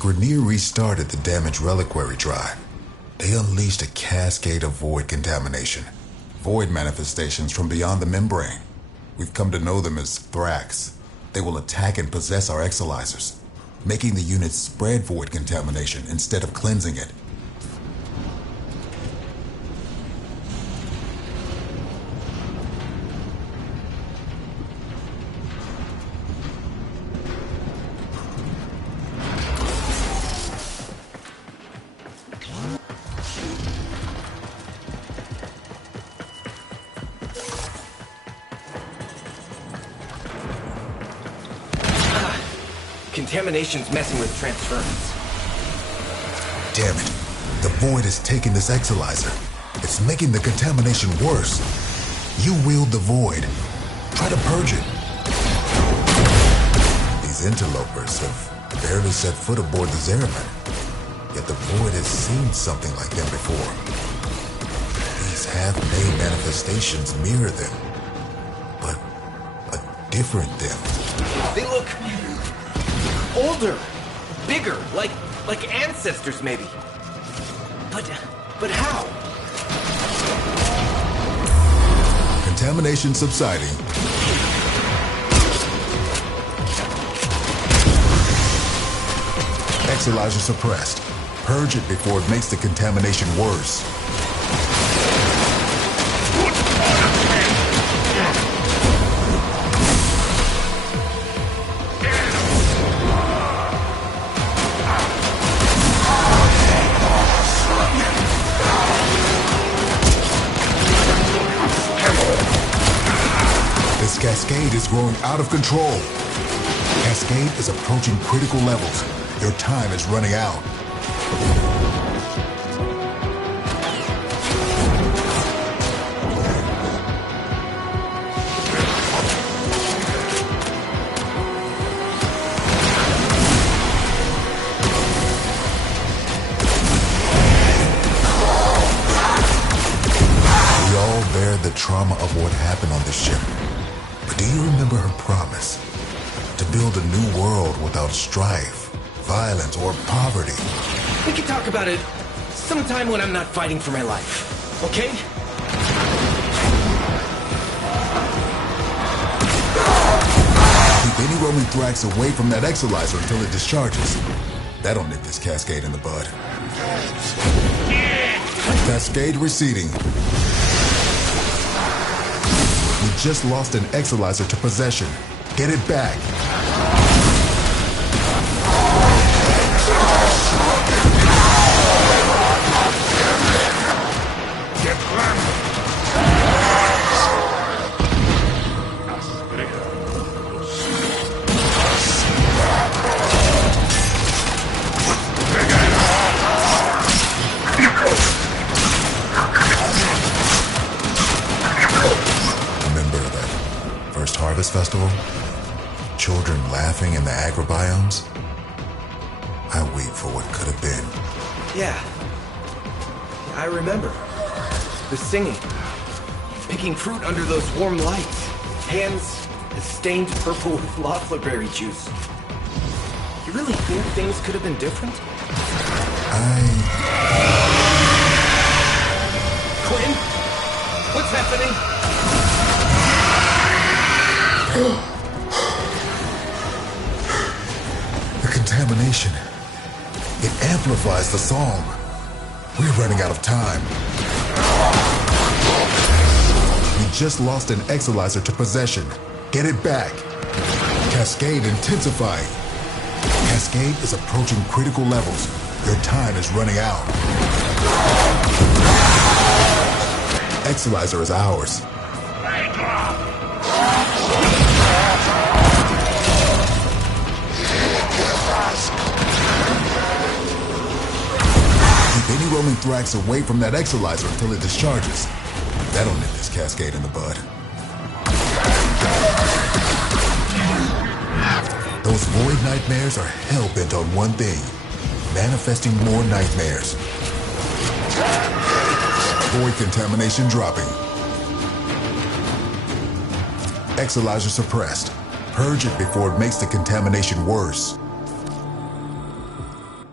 Grineer restarted the damaged reliquary drive, they unleashed a cascade of void contamination. Void manifestations from beyond the membrane. We've come to know them as Thrax. They will attack and possess our exolizers, making the units spread void contamination instead of cleansing it. Contamination's messing with transference. Damn it. The void has taken this exolizer. It's making the contamination worse. You wield the void. Try to purge it. These interlopers have barely set foot aboard the Zeraman. Yet the void has seen something like them before. These half-made manifestations mirror them. But a different them. They look older, bigger, like ancestors maybe. But how? Contamination subsiding. Exolizer suppressed. Purge it before it makes the contamination worse. This cascade is growing out of control. Cascade is approaching critical levels. Your time is running out. We all bear the trauma of what happened on this ship. But do you remember her promise? To build a new world without strife, violence, or poverty. We can talk about it sometime when I'm not fighting for my life, okay? Keep any roaming Thrax away from that exolizer until it discharges. That'll nip this cascade in the bud. Cascade receding. We just lost an exolizer to possession. Get it back. Harvest Festival? Children laughing in the agrobiomes? I weep for what could have been. Yeah, I remember. The singing. Picking fruit under those warm lights. Hands as stained purple with lofflerberry juice. You really think things could have been different? Quinn? What's happening? The contamination. It amplifies the song. We're running out of time. We just lost an exolizer to possession. Get it back. Cascade intensifying. Cascade is approaching critical levels. Your time is running out. Exolizer is ours. Keep any roaming Thrax away from that exolizer until it discharges. That'll nip this cascade in the bud. Those void nightmares are hell-bent on one thing. Manifesting more nightmares. Void contamination dropping. Exolizer suppressed. Purge it before it makes the contamination worse.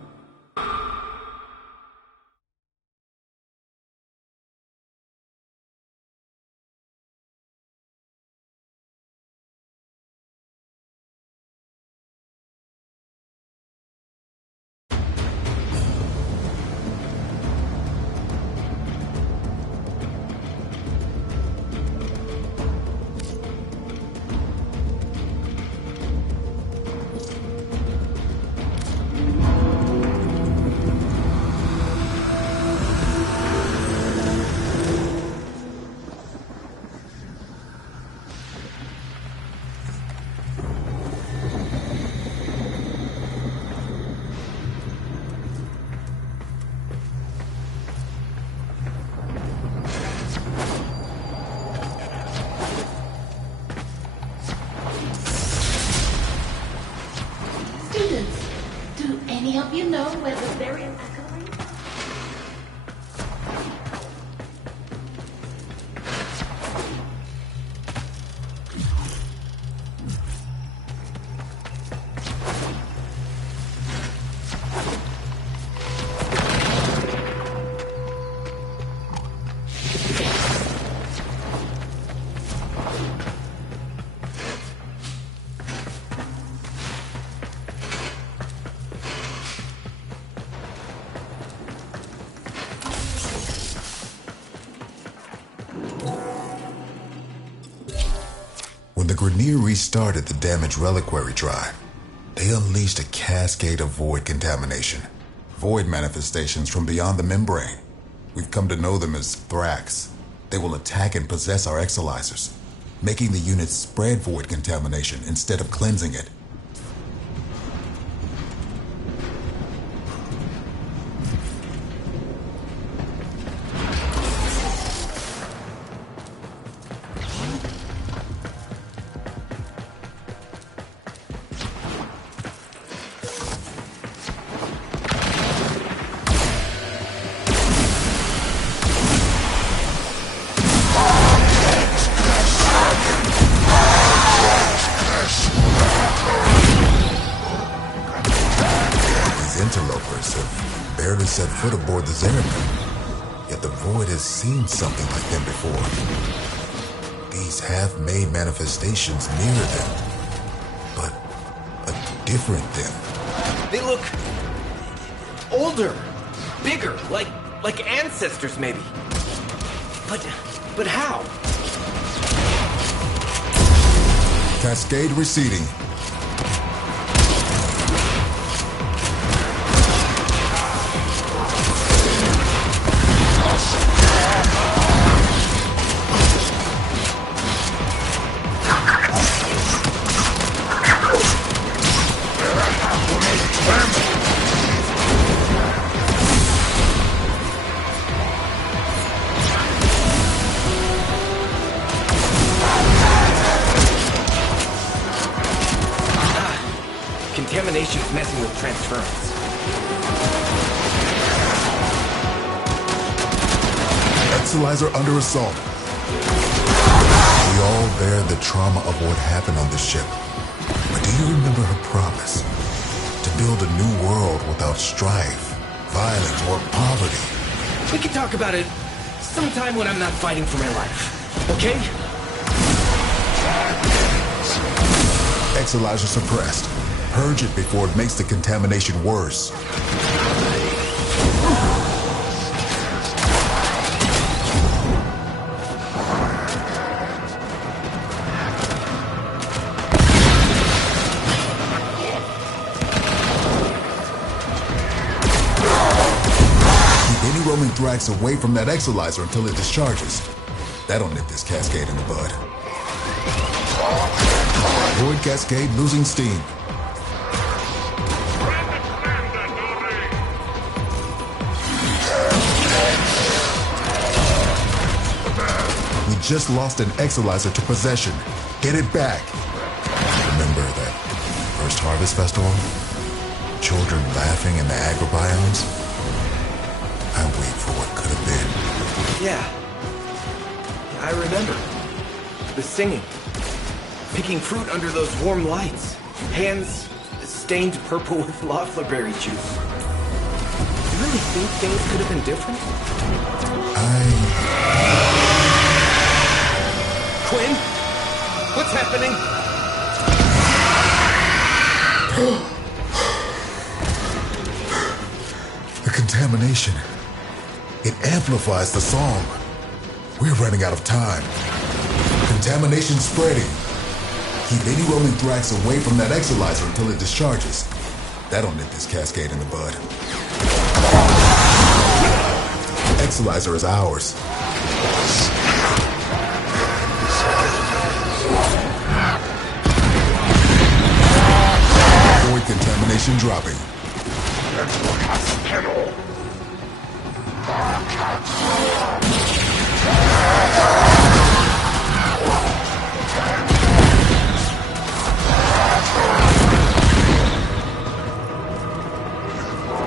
You know where the burial accolade? When the Grineer restarted the damaged reliquary drive, they unleashed a cascade of void contamination. Void manifestations from beyond the membrane. We've come to know them as Thrax. They will attack and possess our exolizers, making the units spread void contamination instead of cleansing it. Interlopers have barely set foot aboard the Zerman, yet the Void has seen something like them before. These half-made manifestations mirror them, but a different them. They look older, bigger, like ancestors maybe. But how? Cascade receding. Contamination's messing with transference. Exolizer under assault. We all bear the trauma of what happened on the ship. But do you remember her promise? To build a new world without strife, violence, or poverty. We can talk about it sometime when I'm not fighting for my life, okay? Exolizer suppressed. Purge it before it makes the contamination worse. Keep any roaming Thrax away from that Exolizer until it discharges. That'll nip this cascade in the bud. Void cascade losing steam. We just lost an Exolizer to possession. Get it back. Remember that first Harvest Festival? Children laughing in the agrobiomes? I wait for what could have been. Yeah, I remember. The singing. Picking fruit under those warm lights. Hands stained purple with Loefflerberry juice. You really think things could have been different? Quinn? What's happening? The contamination. It amplifies the song. We're running out of time. Contamination spreading. Keep any roaming Thrax away from that Exolizer until it discharges. That'll nip this cascade in the bud. Exolizer is ours. Void contamination dropping.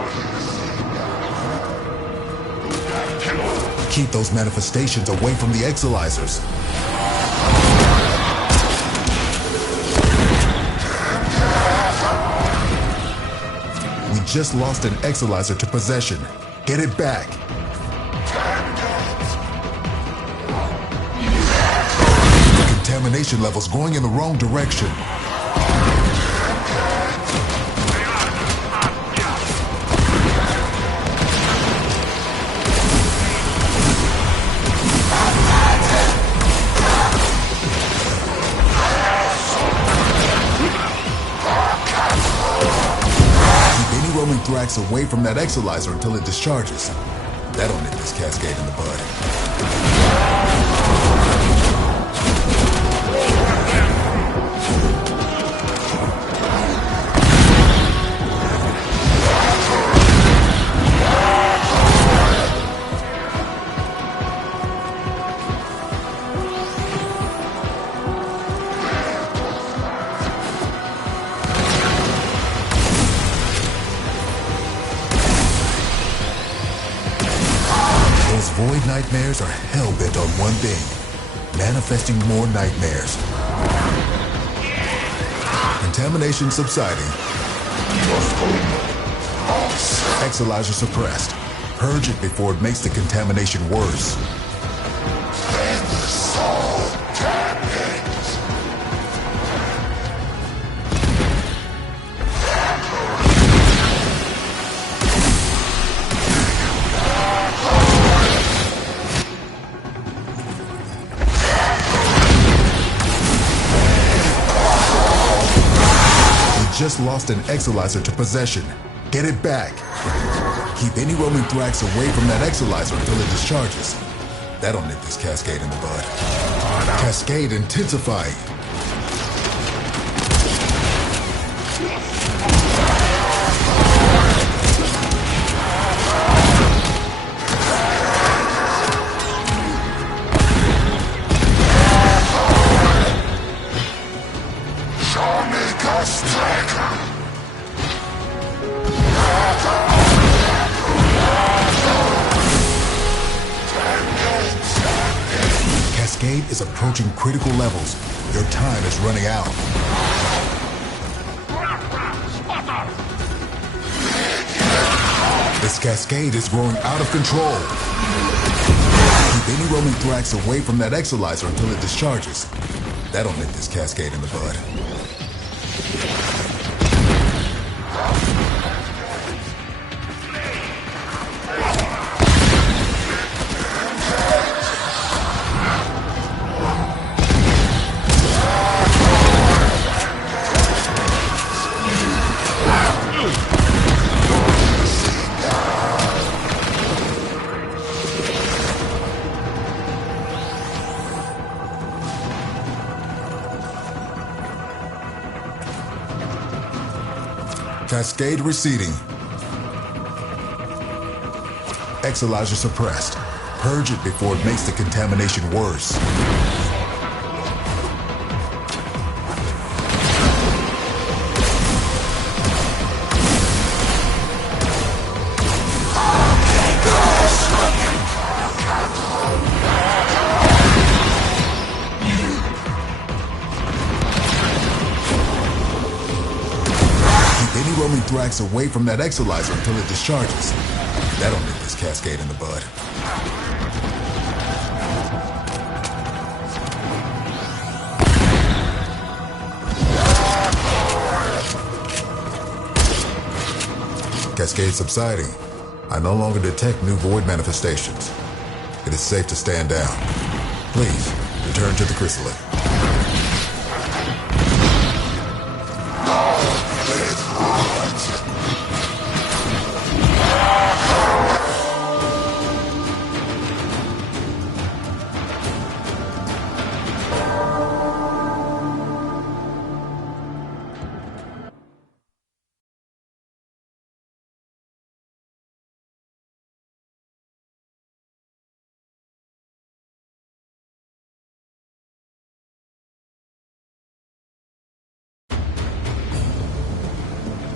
Keep those manifestations away from the exilizers. We just lost an exilizer to possession. Get it back. The contamination level's going in the wrong direction. Roaming Thrax away from that exilizer until it discharges. That'll nip this cascade in the bud. Void nightmares are hell-bent on one thing: manifesting more nightmares. Contamination subsiding. Exilizer suppressed. Purge it before it makes the contamination worse. Just lost an exilizer to possession. Get it back. Keep any roaming Thrax away from that exilizer until it discharges. That'll nip this cascade in the bud. Cascade intensifying. Cascade is approaching critical levels. Your time is running out. This cascade is growing out of control. Keep any roaming Thrax away from that exilizer until it discharges. That'll nip this cascade in the bud. Cascade receding. Exilizer suppressed. Purge it before it makes the contamination worse. Roaming Thrax away from that exilizer until it discharges. That'll nip this cascade in the bud. Cascade subsiding. I no longer detect new void manifestations. It is safe to stand down. Please, return to the chrysalis.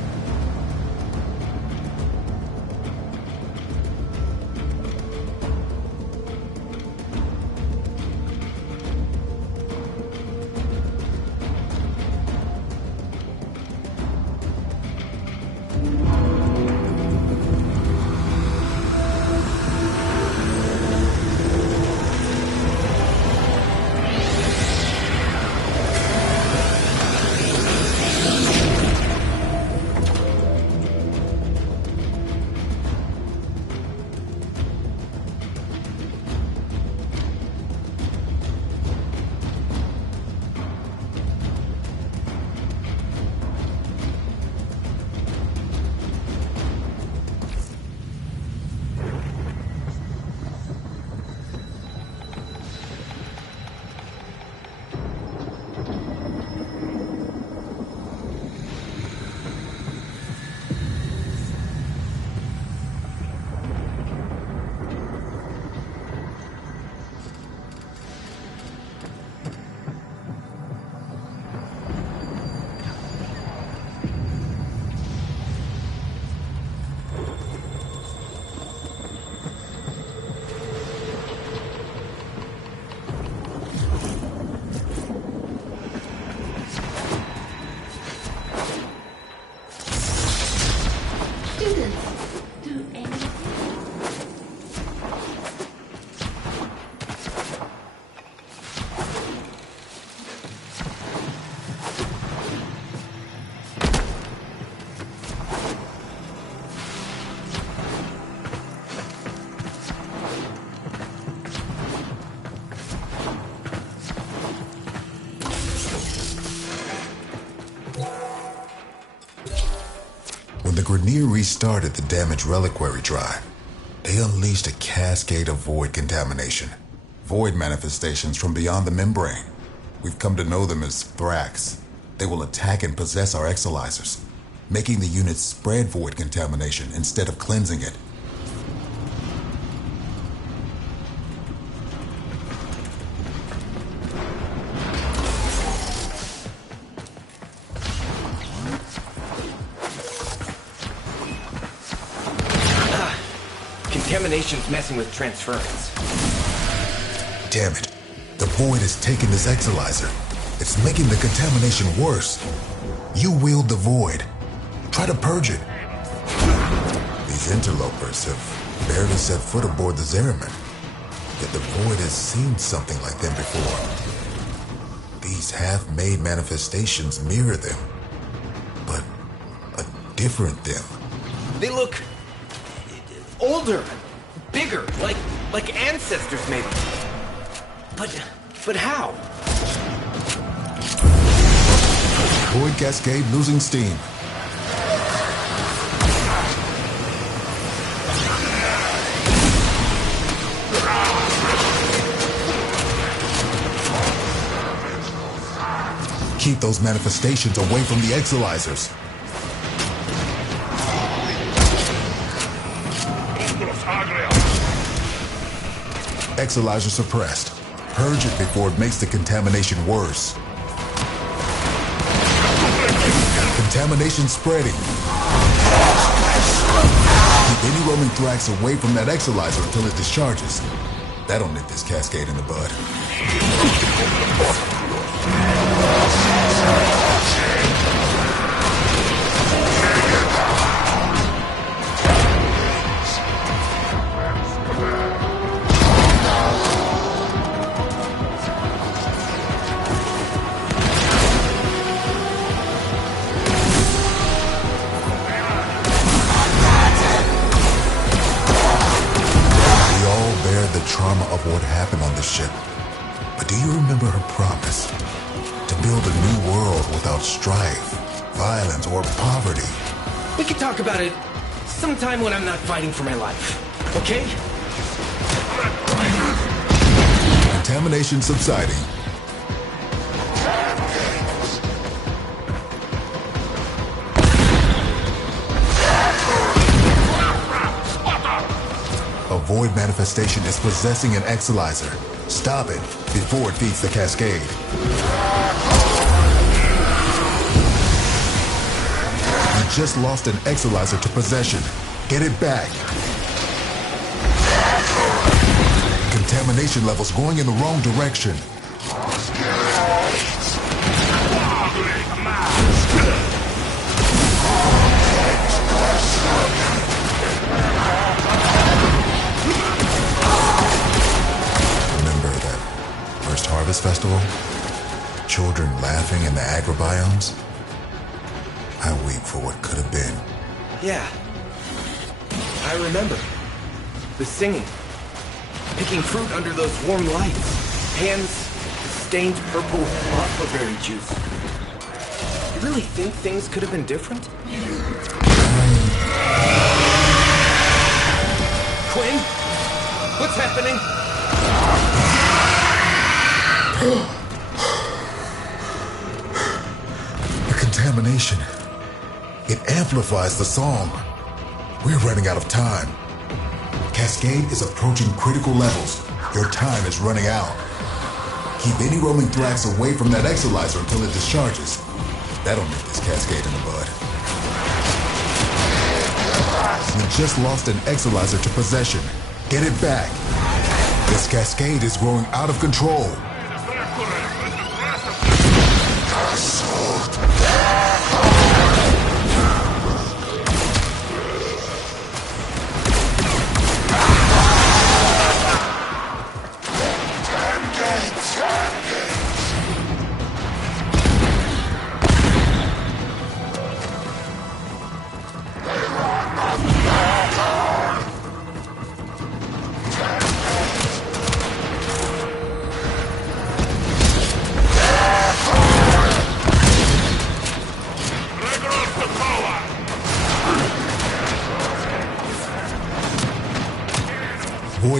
Grineer restarted the damaged reliquary drive, they unleashed a cascade of void contamination. Void manifestations from beyond the membrane. We've come to know them as Thrax. They will attack and possess our exolizers, making the units spread void contamination instead of cleansing it. Contamination's messing with transference. Damn it. The void has taken this exolizer. It's making the contamination worse. You wield the void. Try to purge it. These interlopers have barely set foot aboard the Zeraman. Yet the void has seen something like them before. These half-made manifestations mirror them. But a different them. They look older, bigger, like ancestors maybe. But how? Void cascade losing steam. Keep those manifestations away from the exolizers. Exolizer suppressed. Purge it before it makes the contamination worse. Contamination spreading. Keep any roaming Thrax away from that exolizer until it discharges. That'll nip this cascade in the bud. Trauma of what happened on the ship. But do you remember her promise? To build a new world without strife, violence, or poverty. We can talk about it sometime when I'm not fighting for my life, okay? Contamination subsiding. A void manifestation is possessing an exolizer. Stop it before it feeds the cascade. You just lost an exolizer to possession. Get it back. Contamination levels going in the wrong direction. Harvest Festival? Children laughing in the agrobiomes? I weep for what could have been. Yeah. I remember. The singing. Picking fruit under those warm lights. Hands stained purple with waffleberry juice. You really think things could have been different? Quinn? What's happening? The contamination. It amplifies the song. We're running out of time. Cascade is approaching critical levels. Your time is running out. Keep any roaming Thrax away from that exolizer until it discharges. That'll nip this cascade in the bud. You just lost an exolizer to possession. Get it back. This cascade is growing out of control.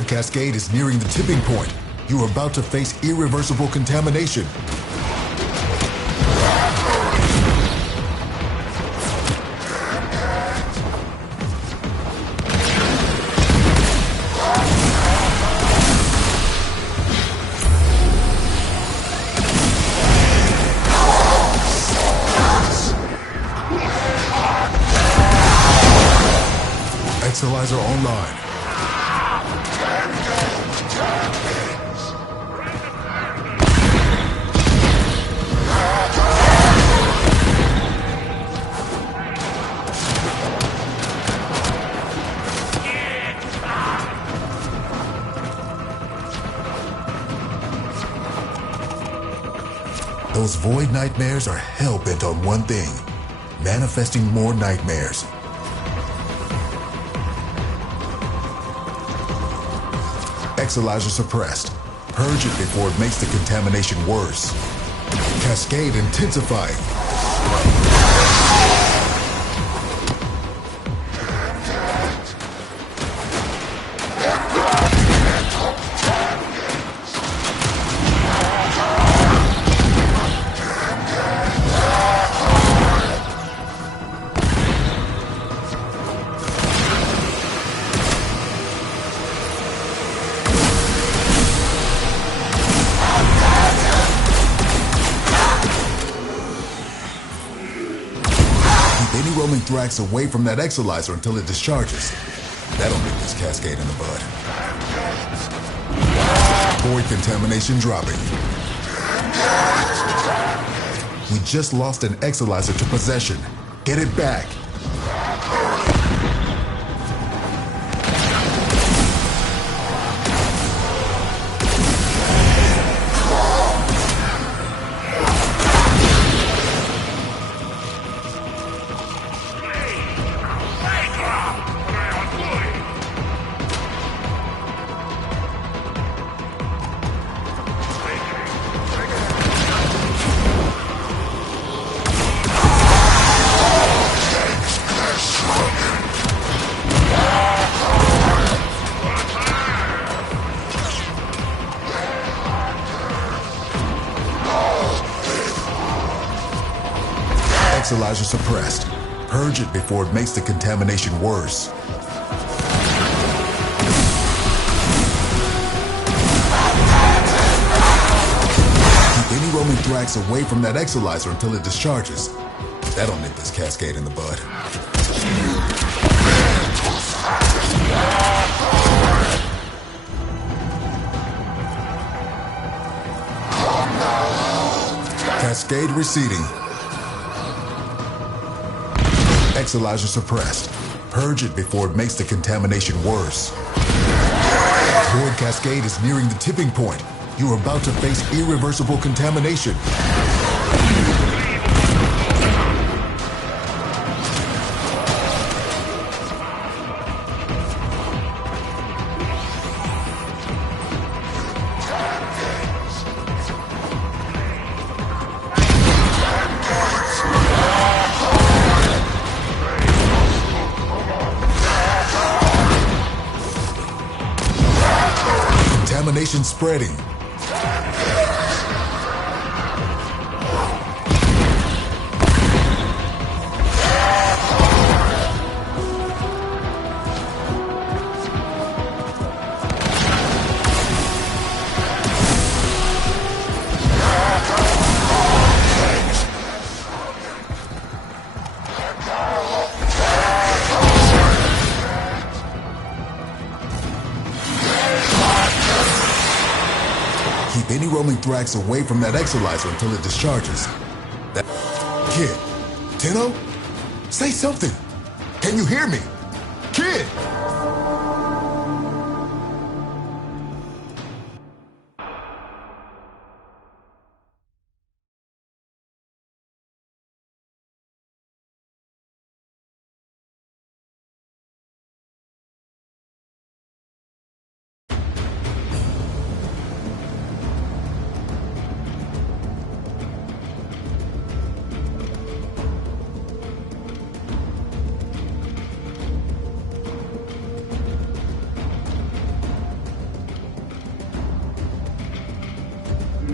Void cascade is nearing the tipping point. You are about to face irreversible contamination. Exolyzer online. Those void nightmares are hell-bent on one thing: manifesting more nightmares. Exolyzer suppressed. Purge it before it makes the contamination worse. Cascade intensifying. Any roaming thrax away from that exolyzer until it discharges. That'll nip this cascade in the bud. Void contamination dropping. We just lost an exolyzer to possession. Get it back. Exolyzer suppressed. Purge it before it makes the contamination worse. Keep any roaming thrax away from that exolyzer until it discharges. That'll nip this cascade in the bud. Cascade receding. Exolyzer suppressed. Purge it before it makes the contamination worse. Void cascade is nearing the tipping point. You are about to face irreversible contamination. Contamination spreading. Keep any roaming thrax away from that exolyzer until it discharges. That kid, Tenno? Say something. Can you hear me? Kid!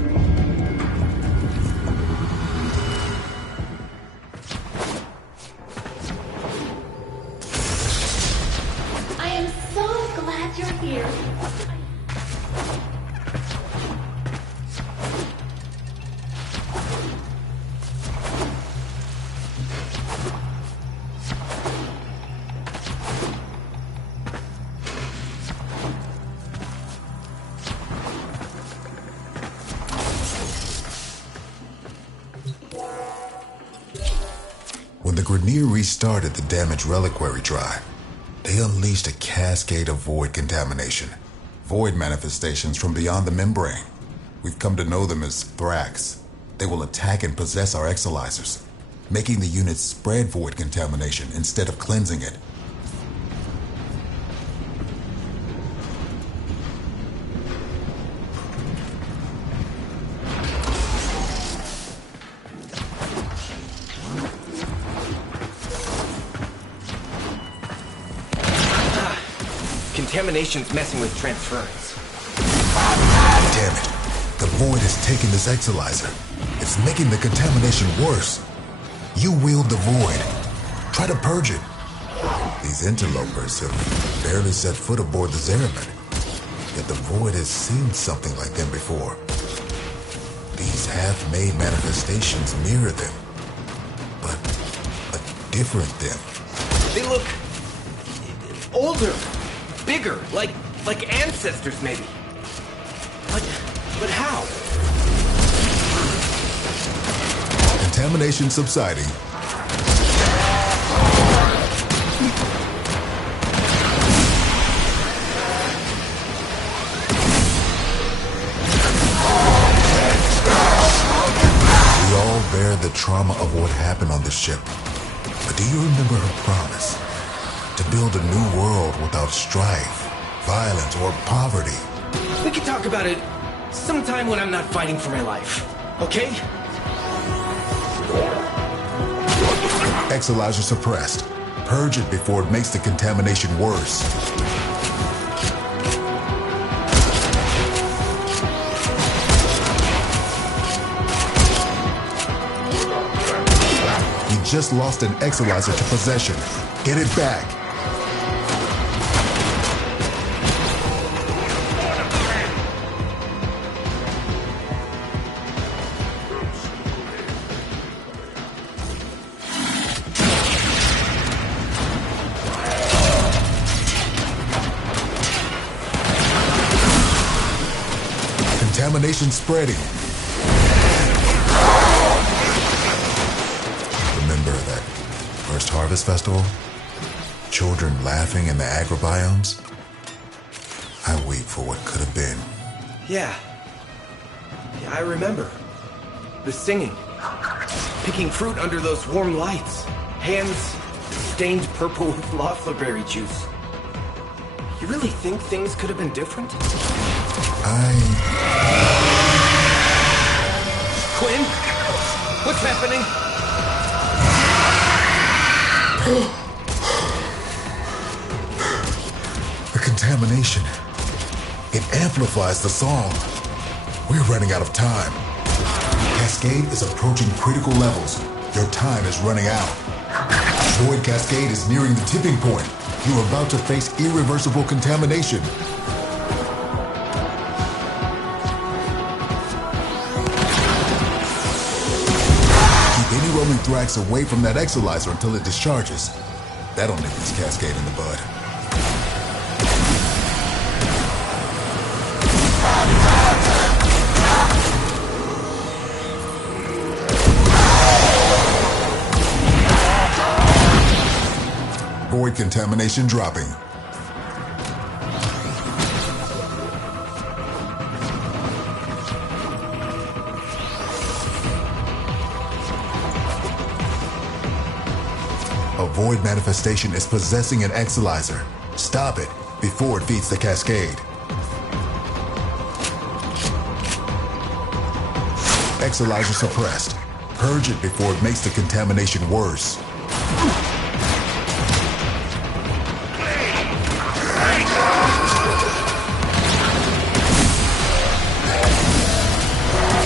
I am so glad you're here. When the Grineer restarted the damaged reliquary drive, they unleashed a cascade of void contamination. Void manifestations from beyond the membrane. We've come to know them as Thrax. They will attack and possess our exolizers, making the units spread void contamination instead of cleansing it. Contamination's messing with transference. Damn it. The void has taken this exolizer. It's making the contamination worse. You wield the void. Try to purge it. These interlopers have barely set foot aboard the Zeraman. Yet the void has seen something like them before. These half-made manifestations mirror them. But a different them. They look older, bigger, like ancestors maybe. But how? Contamination subsiding. We all bear the trauma of what happened on the ship. But do you remember her promise? To build a new world without strife, violence, or poverty. We can talk about it sometime when I'm not fighting for my life, okay? Exolizer suppressed. Purge it before it makes the contamination worse. We just lost an exolizer to possession. Get it back. Contamination spreading. Remember that first harvest festival? Children laughing in the agrobiomes? I weep for what could have been. Yeah, I remember. The singing. Picking fruit under those warm lights. Hands stained purple with loffleberry juice. You really think things could have been different? Quinn? What's happening? The contamination. It amplifies the song. We're running out of time. Cascade is approaching critical levels. Your time is running out. Void Cascade is nearing the tipping point. You're about to face irreversible contamination. Keep any roaming Thrax away from that exolizer until it discharges. That'll nip this Cascade in the bud. Void contamination dropping. A void manifestation is possessing an exolizer. Stop it before it feeds the cascade. Exolizer suppressed. Purge it before it makes the contamination worse.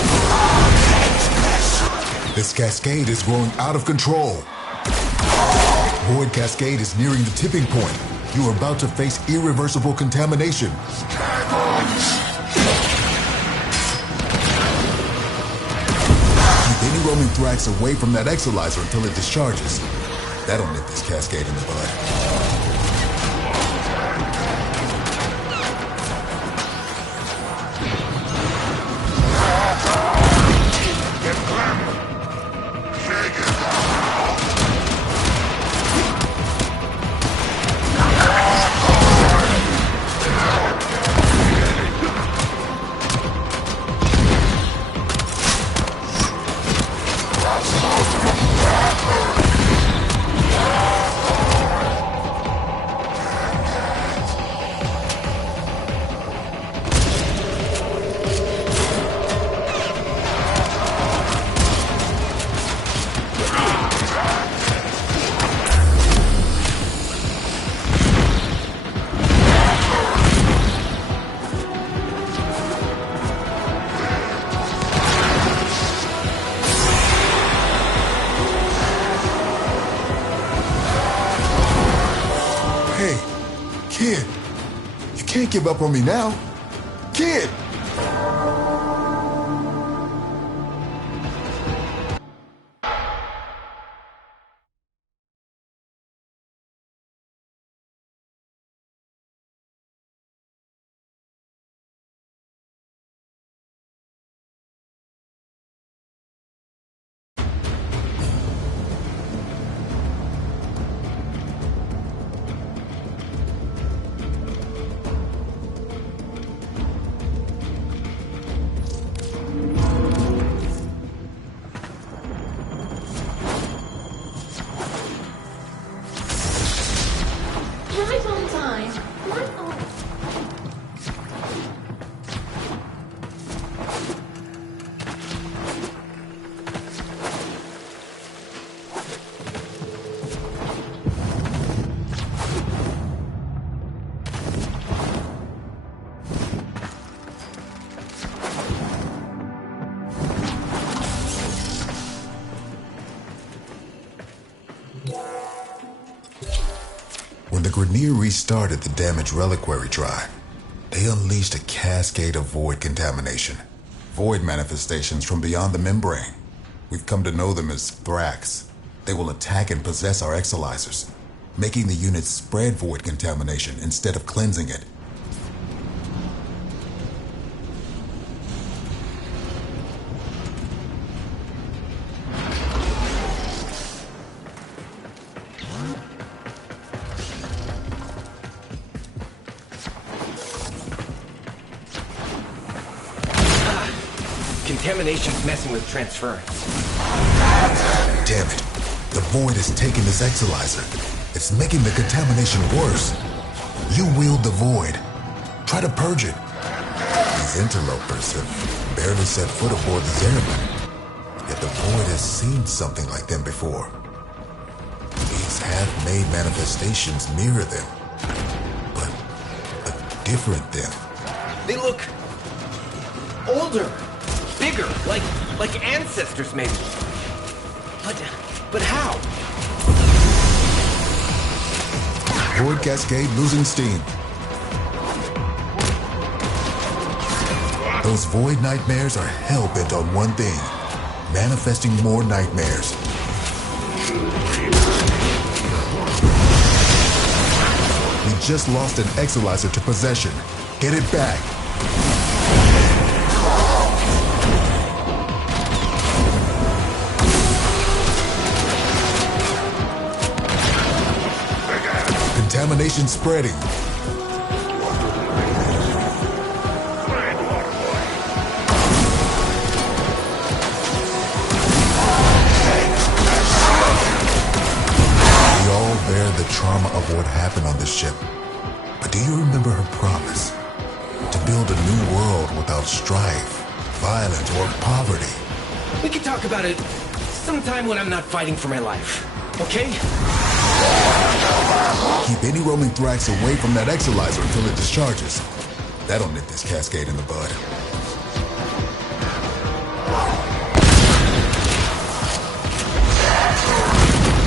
This cascade is growing out of control. Void cascade is nearing the tipping point. You are about to face irreversible contamination. Keep any roaming thrax away from that exolyzer until it discharges. That'll nip this cascade in the bud. Hey, kid, you can't give up on me now. Kid! Right on time. Right on. When the Grineer restarted the damaged reliquary drive, they unleashed a cascade of void contamination. Void manifestations from beyond the membrane. We've come to know them as thrax. They will attack and possess our exolyzers, making the units spread void contamination instead of cleansing it. Contamination's messing with transference. Damn it. The void has taken this exolyzer. It's making the contamination worse. You wield the void. Try to purge it. These interlopers have barely set foot aboard the Zeraman. Yet the void has seen something like them before. These half-made manifestations mirror them. But a different them. They look older, bigger, like ancestors maybe. But how? Void cascade losing steam. Those void nightmares are hell-bent on one thing. Manifesting more nightmares. We just lost an exolyzer to possession. Get it back. Contamination spreading. We all bear the trauma of what happened on this ship. But do you remember her promise? To build a new world without strife, violence, or poverty. We can talk about it sometime when I'm not fighting for my life, okay? Keep any roaming thrax away from that exolyzer until it discharges. That'll nip this cascade in the bud.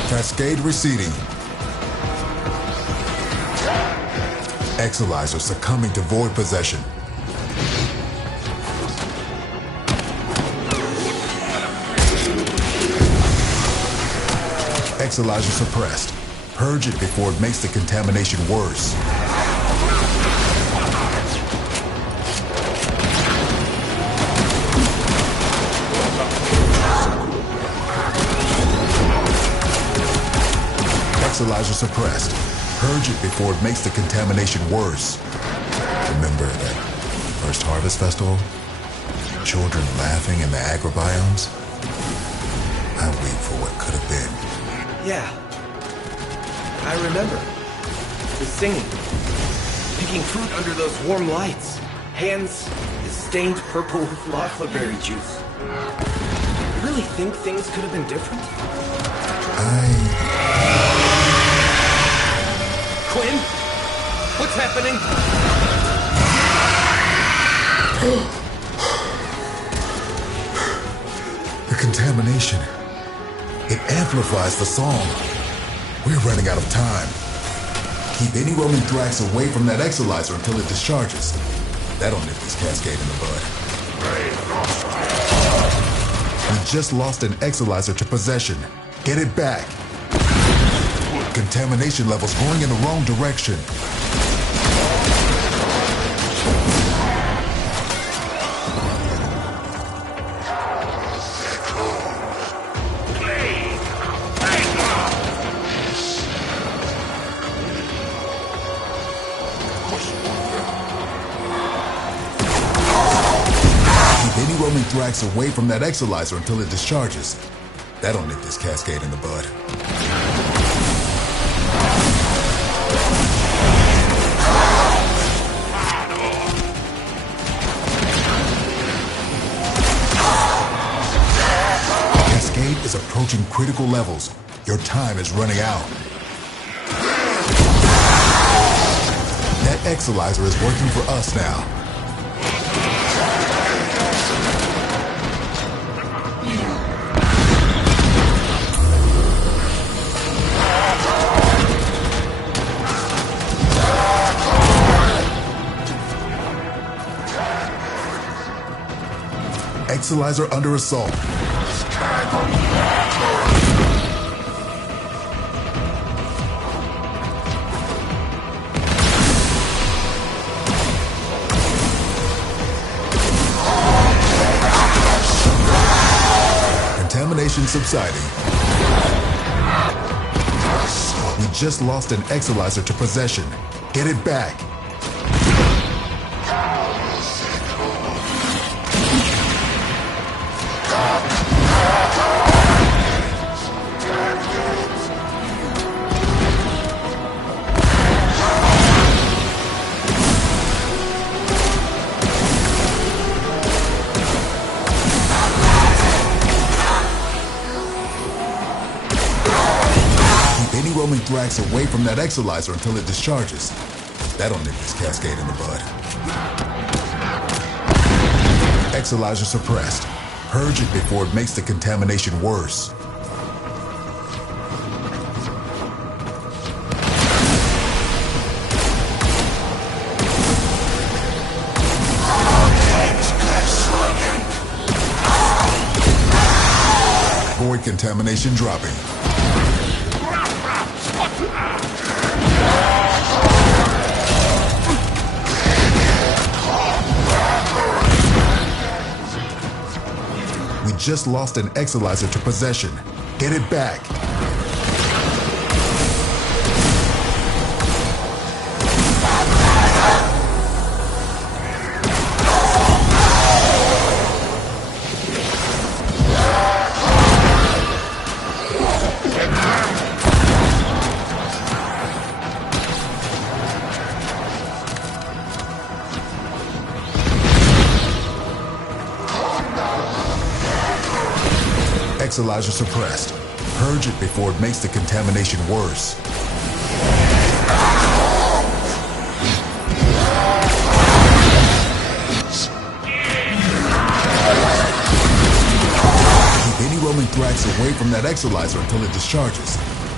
Cascade receding. Exalizer succumbing to void possession. Exalizer suppressed. Purge it before it makes the contamination worse. Exalizer suppressed. Purge it before it makes the contamination worse. Remember that first Harvest Festival? Children laughing in the agrobiomes? I wait for what could have been. Yeah. I remember. The singing. Picking fruit under those warm lights. Hands stained purple with Lochlerberry juice. You really think things could have been different? Quinn? What's happening? The contamination. It amplifies the song. We're running out of time. Keep any roaming thrax away from that exalizer until it discharges. That'll nip this cascade in the bud. We just lost an exalizer to possession. Get it back. Contamination levels going in the wrong direction. Keep any roaming thrax away from that exalizer until it discharges. That'll nip this cascade in the bud. Cascade is approaching critical levels. Your time is running out. That exalizer is working for us now. Exalizer under assault. Contamination subsiding. We just lost an exalizer to possession. Get it back. Any roaming thrax away from that exalizer until it discharges. That'll nip this cascade in the bud. Exalizer suppressed. Purge it before it makes the contamination worse. Void contamination dropping. We just lost an exalizer to possession. Get it back. Exalizer suppressed. Purge it before it makes the contamination worse. Keep any roaming thrax away from that exalizer until it discharges.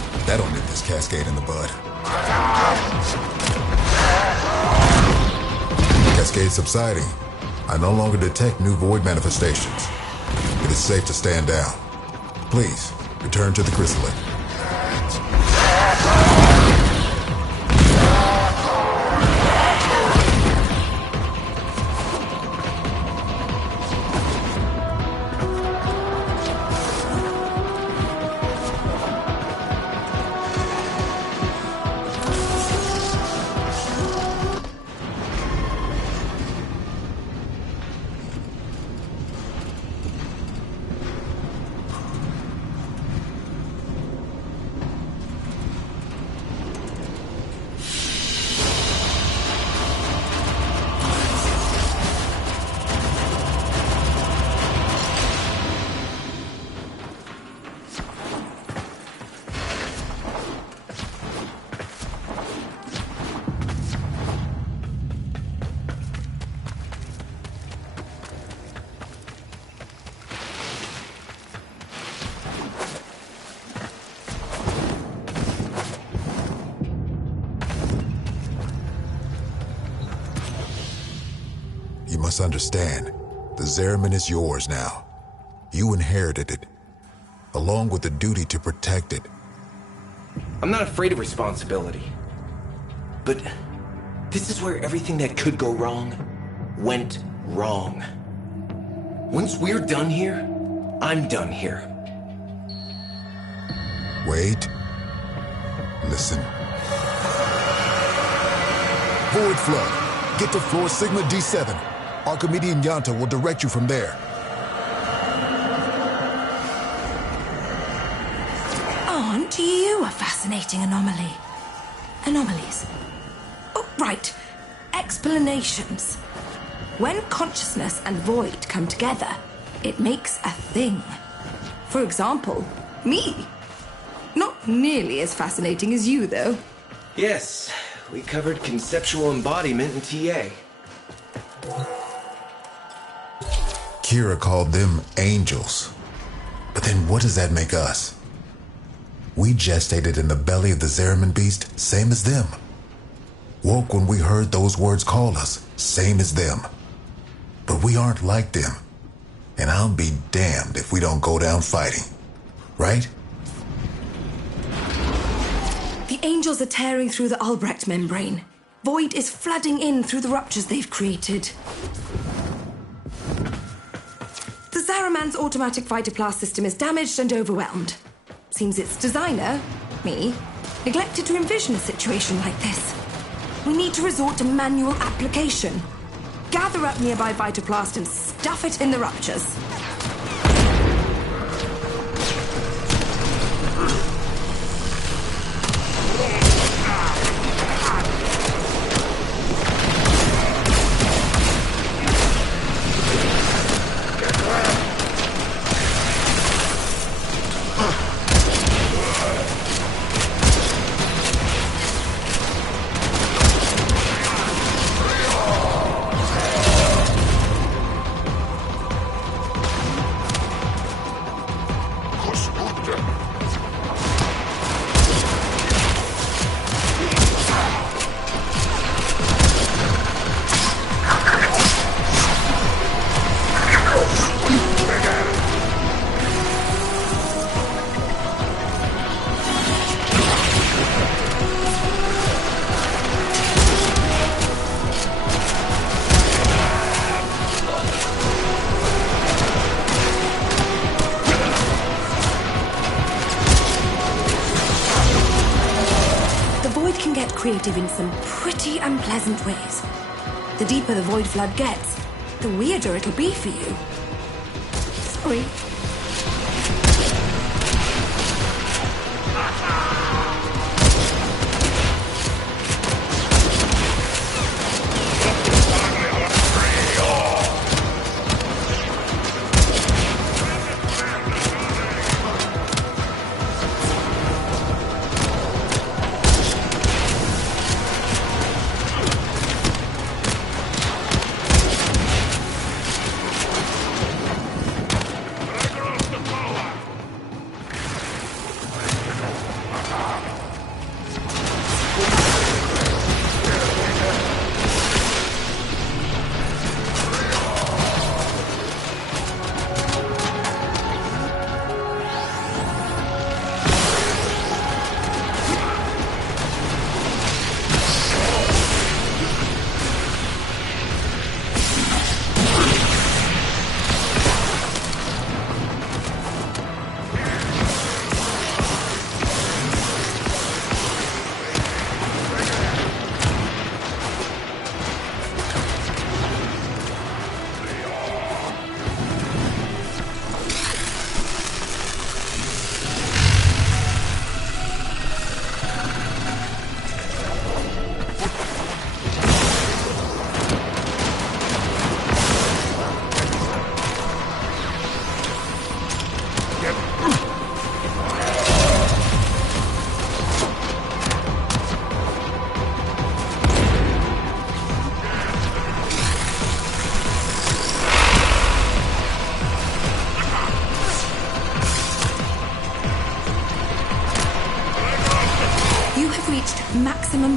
That'll nip this cascade in the bud. Cascade subsiding. I no longer detect new void manifestations. It is safe to stand down. Please, return to the chrysalid. You must understand, the Zariman is yours now. You inherited it, along with the duty to protect it. I'm not afraid of responsibility. But this is where everything that could go wrong went wrong. Once we're done here, I'm done here. Wait. Listen. Void Flood. Get to floor Sigma D7. Archimedean Yanta will direct you from there. Aren't you a fascinating anomaly? Anomalies. Oh, right. Explanations. When consciousness and void come together, it makes a thing. For example, me. Not nearly as fascinating as you, though. Yes, we covered conceptual embodiment in TA. Kira called them angels. But then what does that make us? We gestated in the belly of the Zariman beast, same as them. Woke when we heard those words call us, same as them. But we aren't like them. And I'll be damned if we don't go down fighting. Right? The angels are tearing through the Albrecht membrane. Void is flooding in through the ruptures they've created. The Zariman's automatic fighter blast system is damaged and overwhelmed. Seems its designer, me, neglected to envision a situation like this. We need to resort to manual application. Gather up nearby Vitoplast and stuff it in the ruptures. Creative in some pretty unpleasant ways. The deeper the void flood gets, the weirder it'll be for you. Sorry.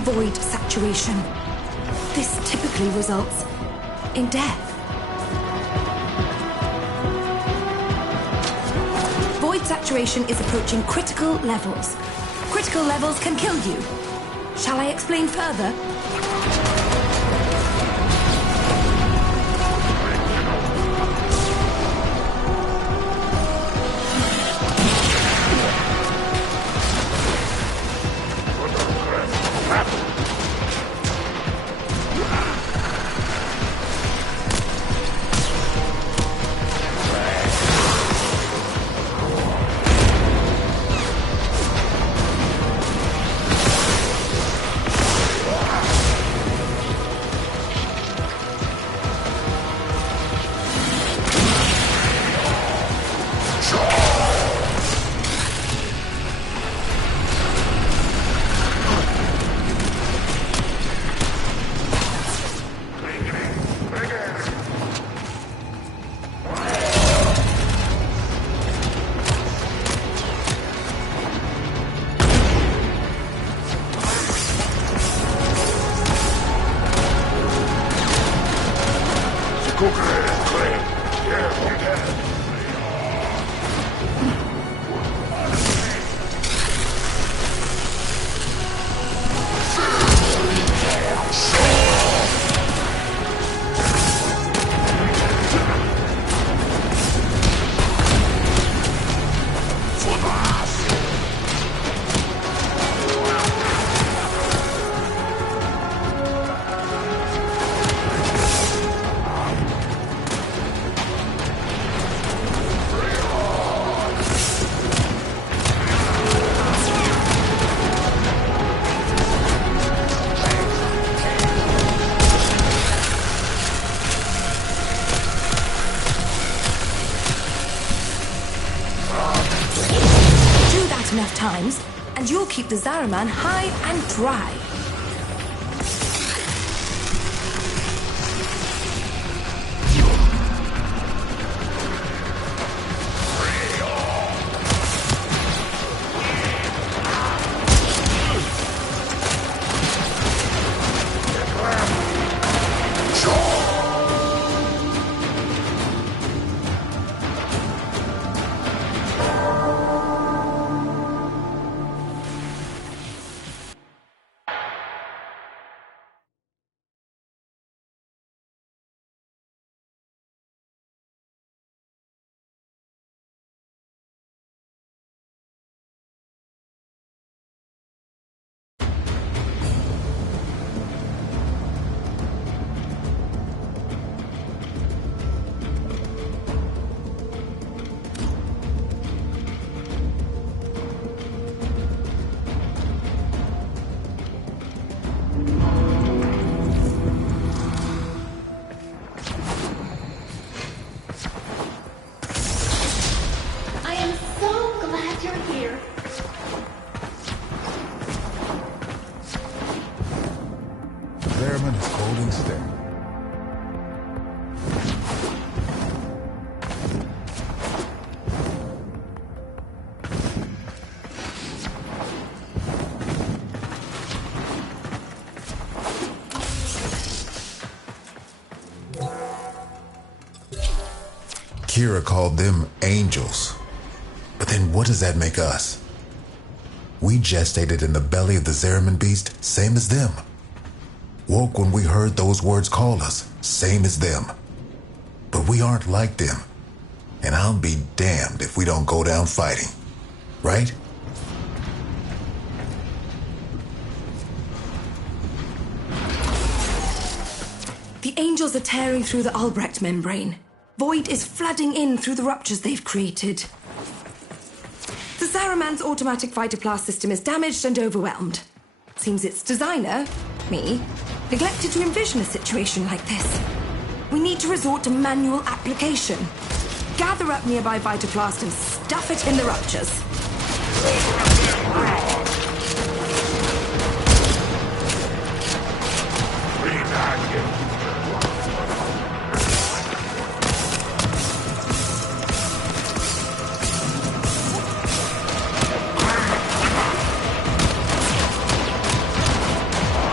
void saturation. This typically results in death. Void saturation is approaching critical levels. Critical levels can kill you. Shall I explain further? Enough times, and you'll keep the Zaraman high and dry. Kira called them angels. But then what does that make us? We gestated in the belly of the Zeraman beast, same as them. Woke when we heard those words call us, same as them. But we aren't like them. And I'll be damned if we don't go down fighting. Right? The angels are tearing through the Albrecht membrane. Void is flooding in through the ruptures they've created. The Zaraman's automatic phytoplast system is damaged and overwhelmed. Seems its designer, me, neglected to envision a situation like this. We need to resort to manual application. Gather up nearby phytoplast and stuff it in the ruptures.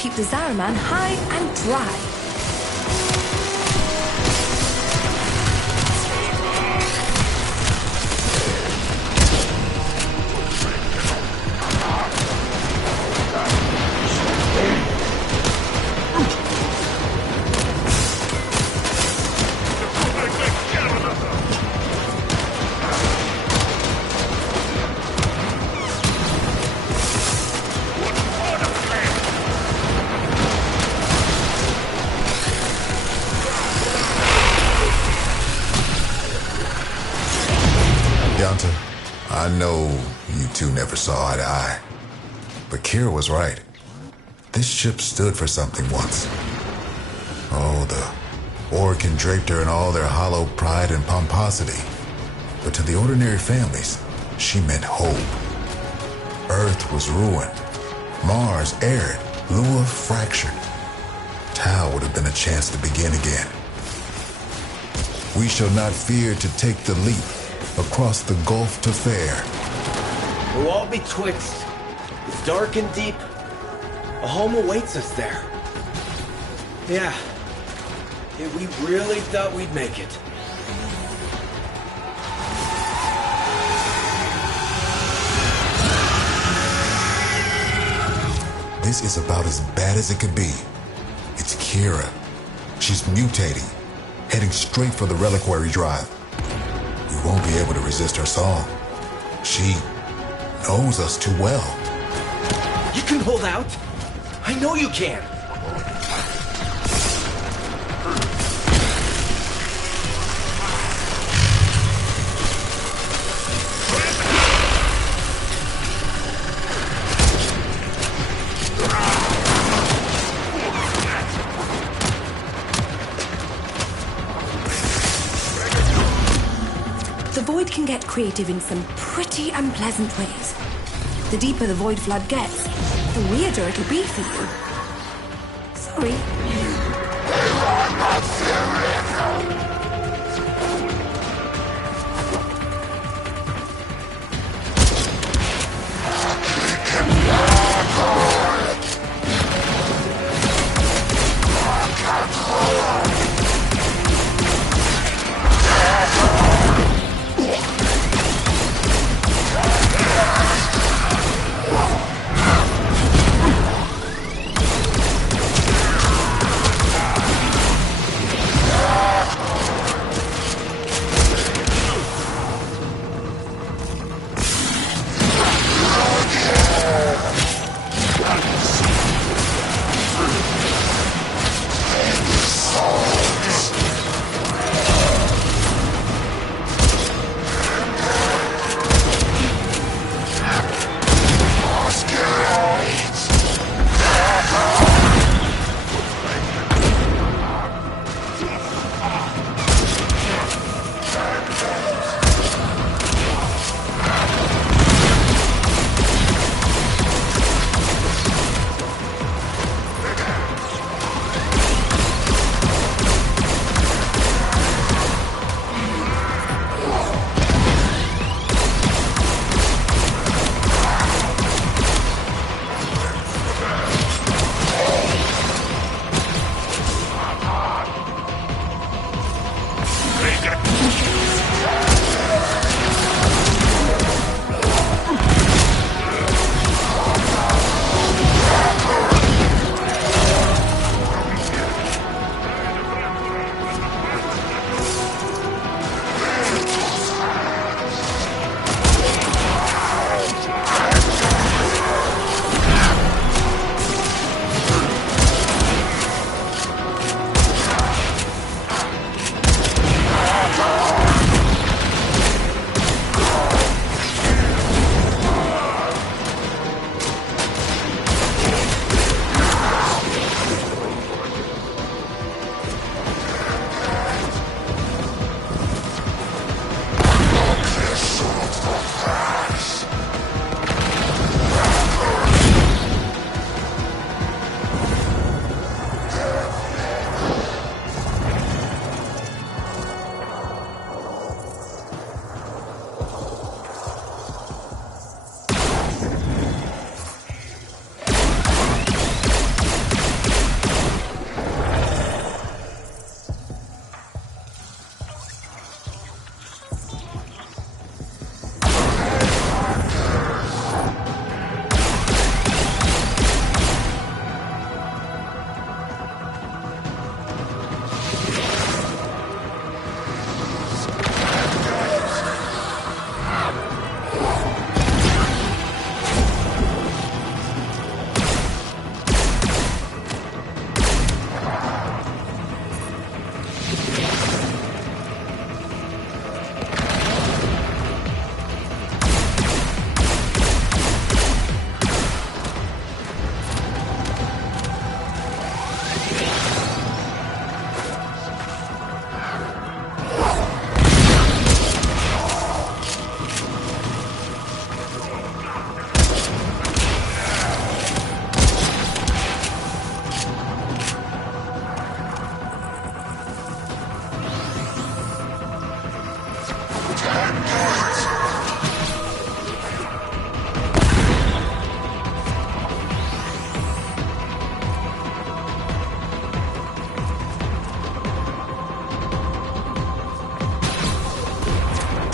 keep the Zaraman high and dry. I know you two never saw eye to eye, but Kira was right. This ship stood for something once. Oh, the Orokin draped her in all their hollow pride and pomposity. But to the ordinary families, she meant hope. Earth was ruined. Mars arid. Lua fractured. Tau would have been a chance to begin again. We shall not fear to take the leap across the gulf to fair. We'll all be betwixt. It's dark and deep. A home awaits us there. Yeah. We really thought we'd make it. This is about as bad as it could be. It's Kira. She's mutating, heading straight for the reliquary drive. We won't be able to resist her song. She knows us too well. You can hold out. I know you can. The Void can get creative in some pretty unpleasant ways. The deeper the Void flood gets, the weirder it'll be for you. Sorry.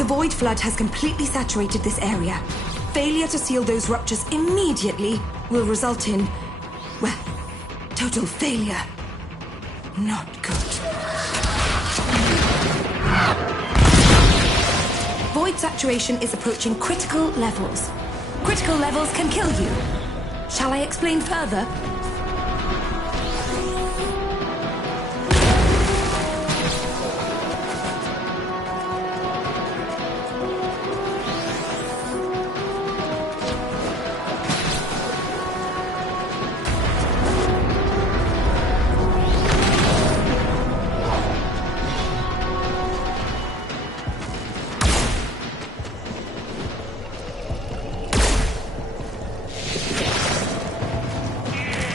void flood has completely saturated this area. Failure to seal those ruptures immediately will result in, well, total failure. Not good. Void saturation is approaching critical levels. Critical levels can kill you. Shall I explain further?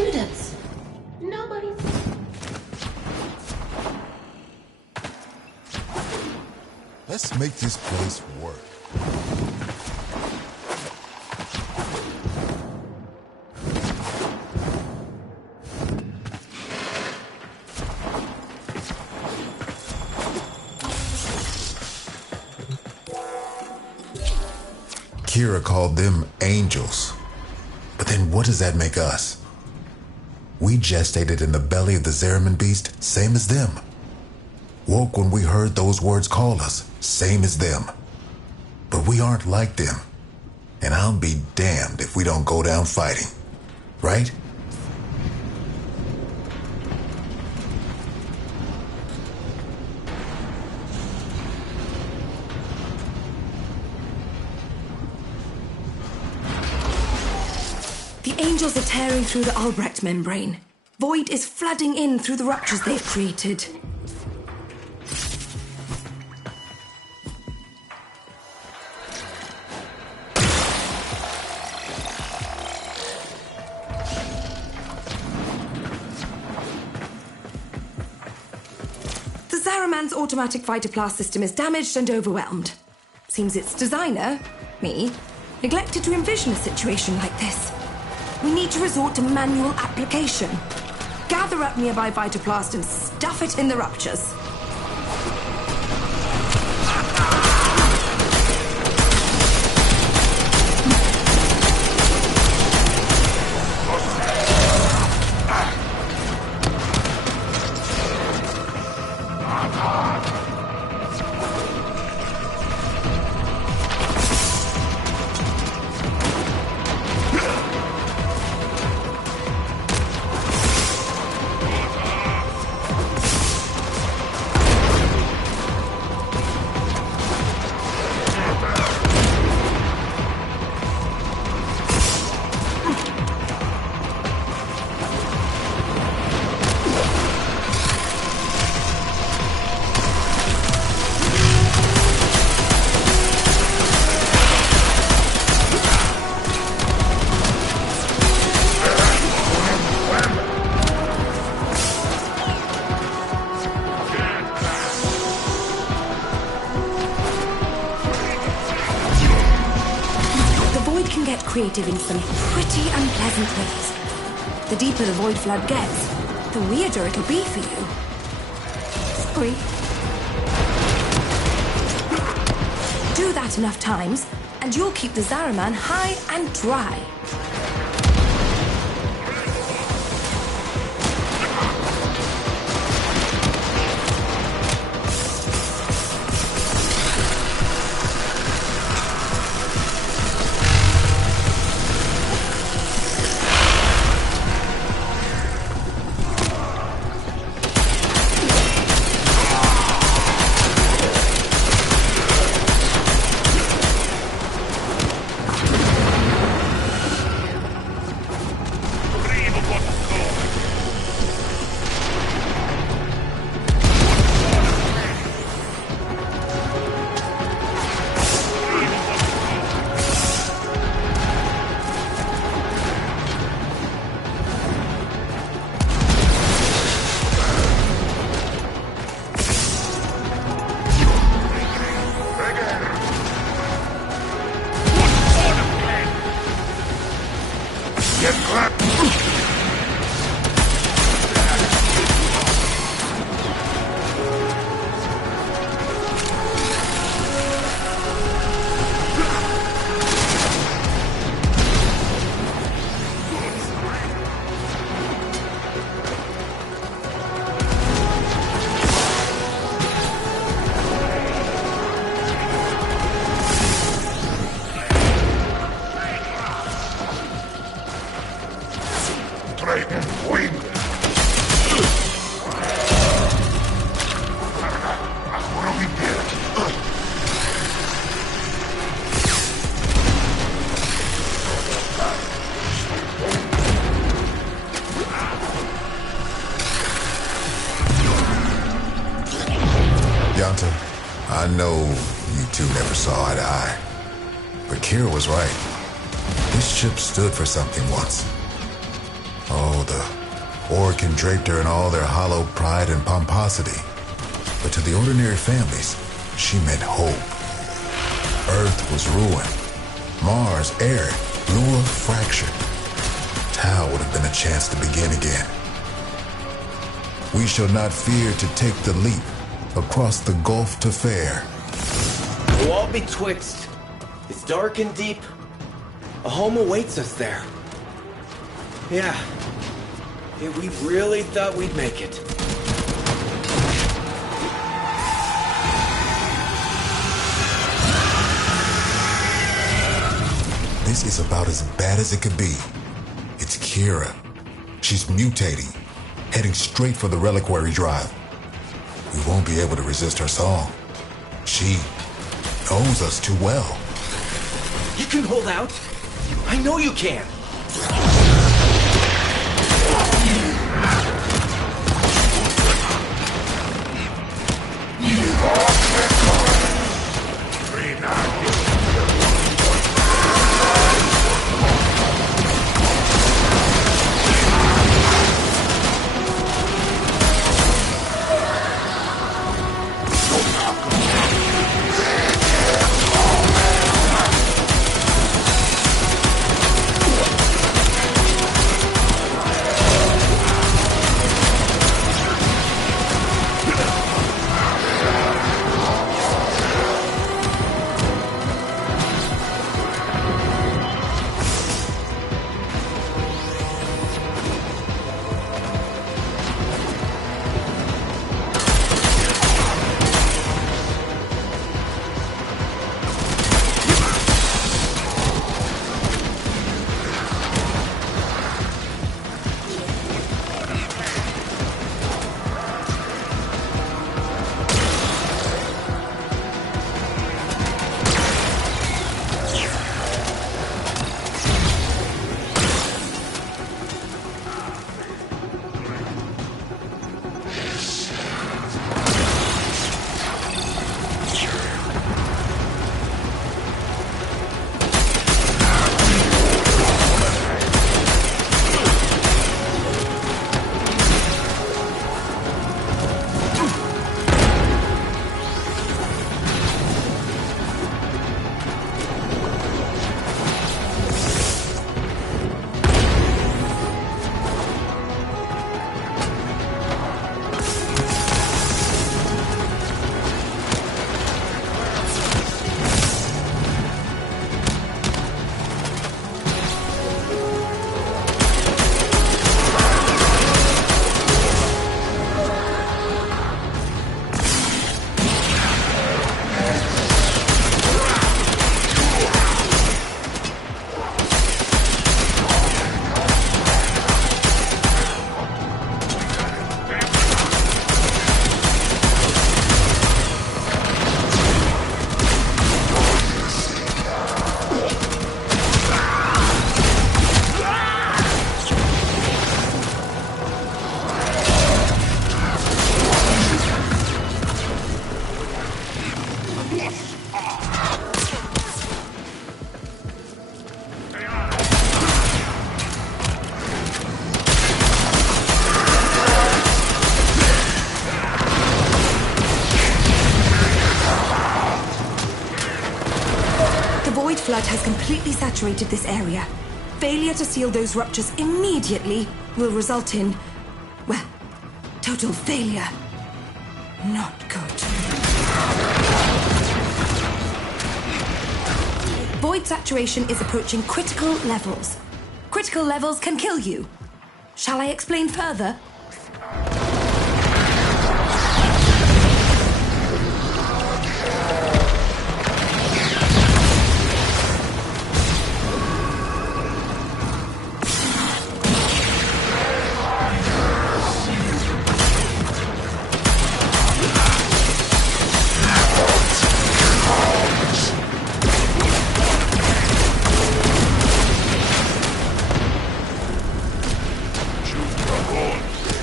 students. Nobody's... Let's make this place work. Kira called them angels. But then what does that make us? We gestated in the belly of the Zeraman beast, same as them. Woke when we heard those words call us, same as them. But we aren't like them. And I'll be damned if we don't go down fighting. Right? The angels are tearing through the Albrecht membrane. Void is flooding in through the ruptures they've created. The Zaraman's automatic fighter blast system is damaged and overwhelmed. Seems its designer, me, neglected to envision a situation like this. We need to resort to manual application. Gather up nearby Vitoplast and stuff it in the ruptures. Creative in some pretty unpleasant ways. The deeper the void flood gets, the weirder it'll be for you. Sorry. Do that enough times, and you'll keep the Zaraman high and dry. I know you two never saw eye to eye, but Kira was right. This ship stood for something once. Oh, the Orc draped her in all their hollow pride and pomposity. But to the ordinary families, she meant hope. Earth was ruined. Mars arid, Lua fractured. Tau would have been a chance to begin again. We shall not fear to take the leap across the gulf to fare. The wall betwixt is dark and deep. A home awaits us there. Yeah, we really thought we'd make it. This is about as bad as it could be. It's Kira. She's mutating, heading straight for the reliquary drive. We won't be able to resist her song. She knows us too well. You can hold out. I know you can. Flood has completely saturated this area. Failure to seal those ruptures immediately will result in, well, total failure. Not good. Void saturation is approaching critical levels. Critical levels can kill you. Shall I explain further?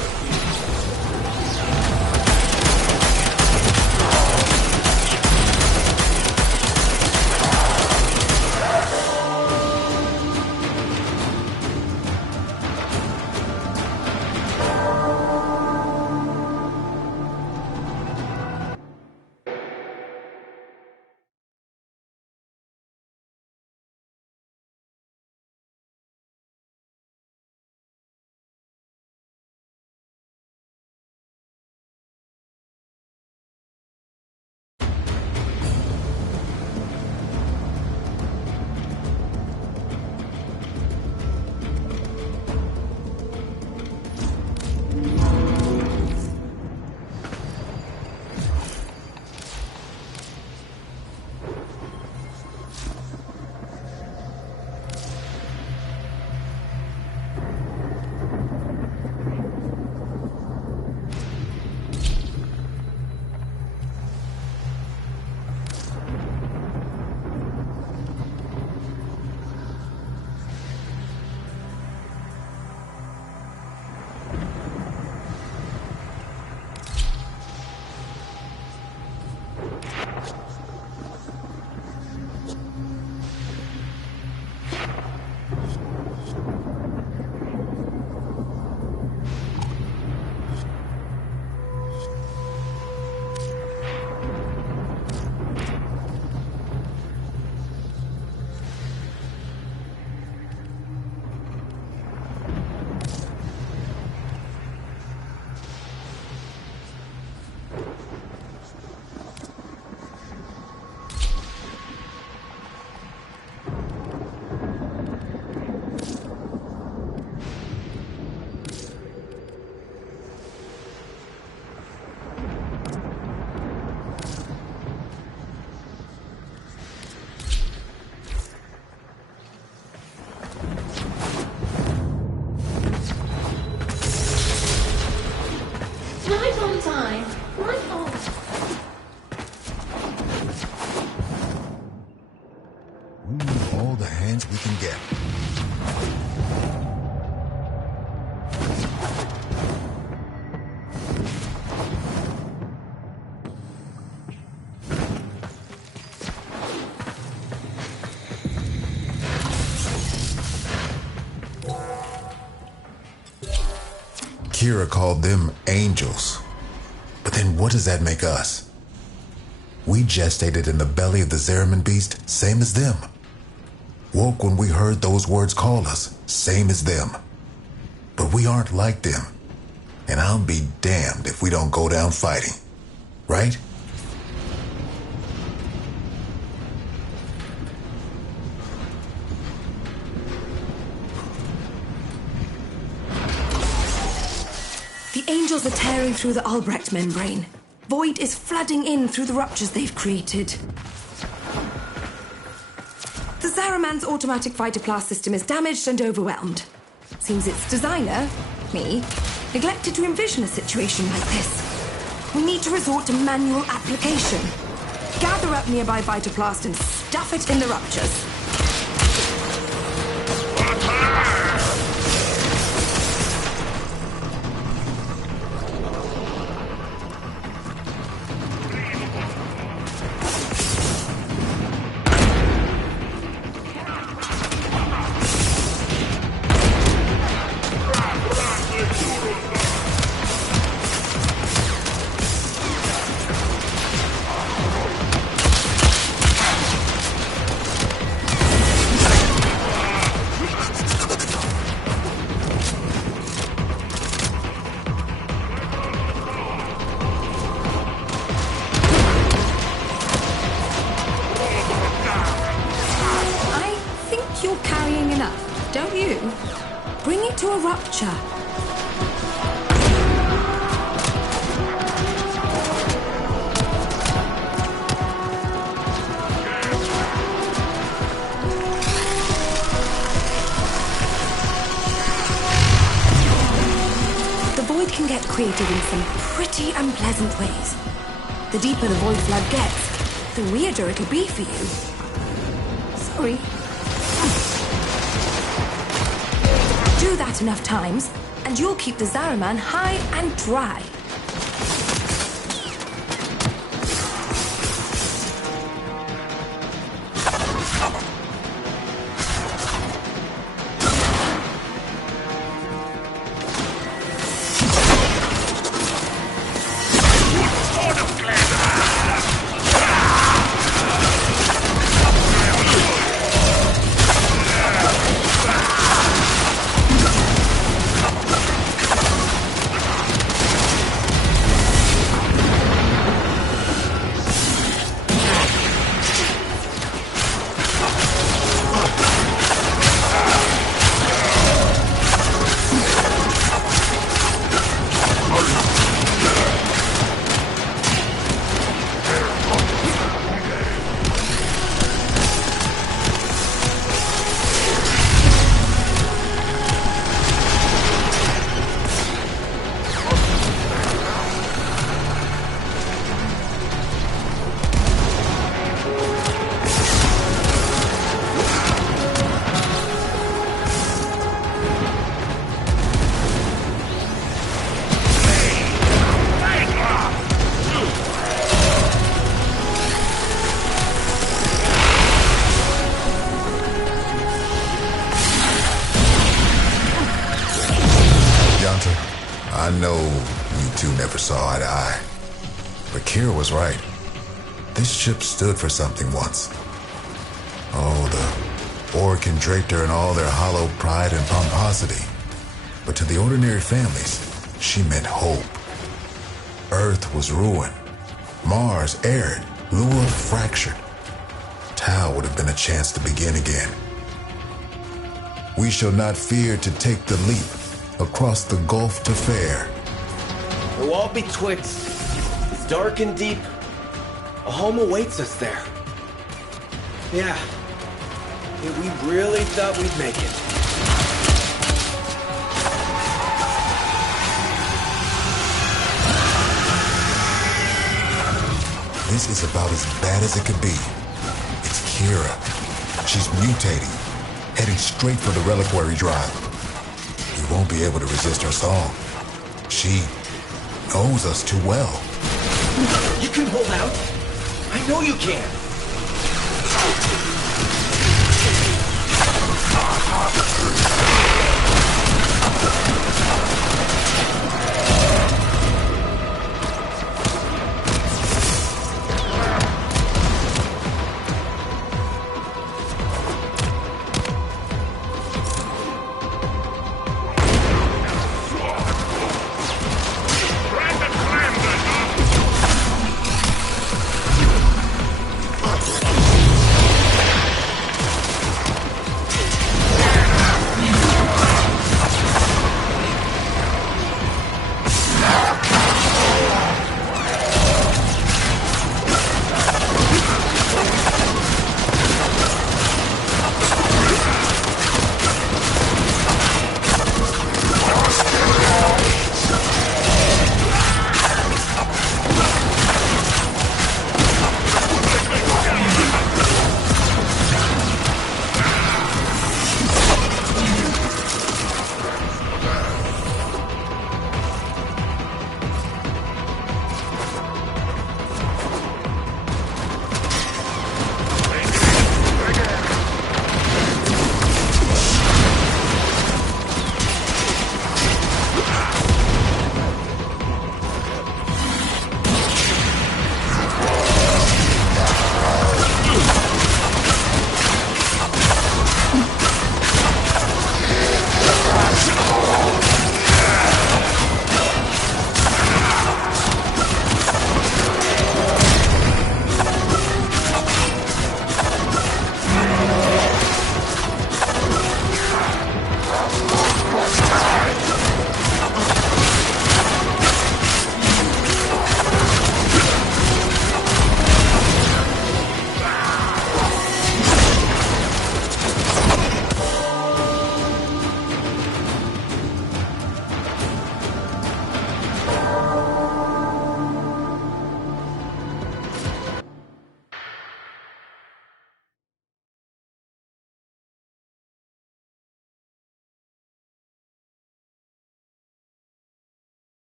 Kira called them angels. But then what does that make us? We gestated in the belly of the Zeraman beast, same as them. Woke when we heard those words call us, same as them. But we aren't like them. And I'll be damned if we don't go down fighting. Right? The angels are tearing through the Albrecht membrane. Void is flooding in through the ruptures they've created. The Zaraman's automatic fighter class system is damaged and overwhelmed. Seems its designer, me, neglected to envision a situation like this. We need to resort to manual application. Gather up nearby Vitoplast and stuff it in the ruptures. Don't you? Bring it to a rupture. The void can get creative in some pretty unpleasant ways. The deeper the void flood gets, the weirder it'll be for you. Sorry. Do that enough times, and you'll keep the Zaraman high and dry. I know you two never saw eye to eye, but Kira was right. This ship stood for something once. Oh, the Orcan draped her in all their hollow pride and pomposity. But to the ordinary families, she meant hope. Earth was ruined. Mars arid. Lua fractured. Tau would have been a chance to begin again. We shall not fear to take the leap across the gulf to fair. The wall betwixt is dark and deep. A home awaits us there. Yeah, we really thought we'd make it. This is about as bad as it could be. It's Kira. She's mutating, heading straight for the reliquary drive. We won't be able to resist her song. She knows us too well. You can hold out. I know you can.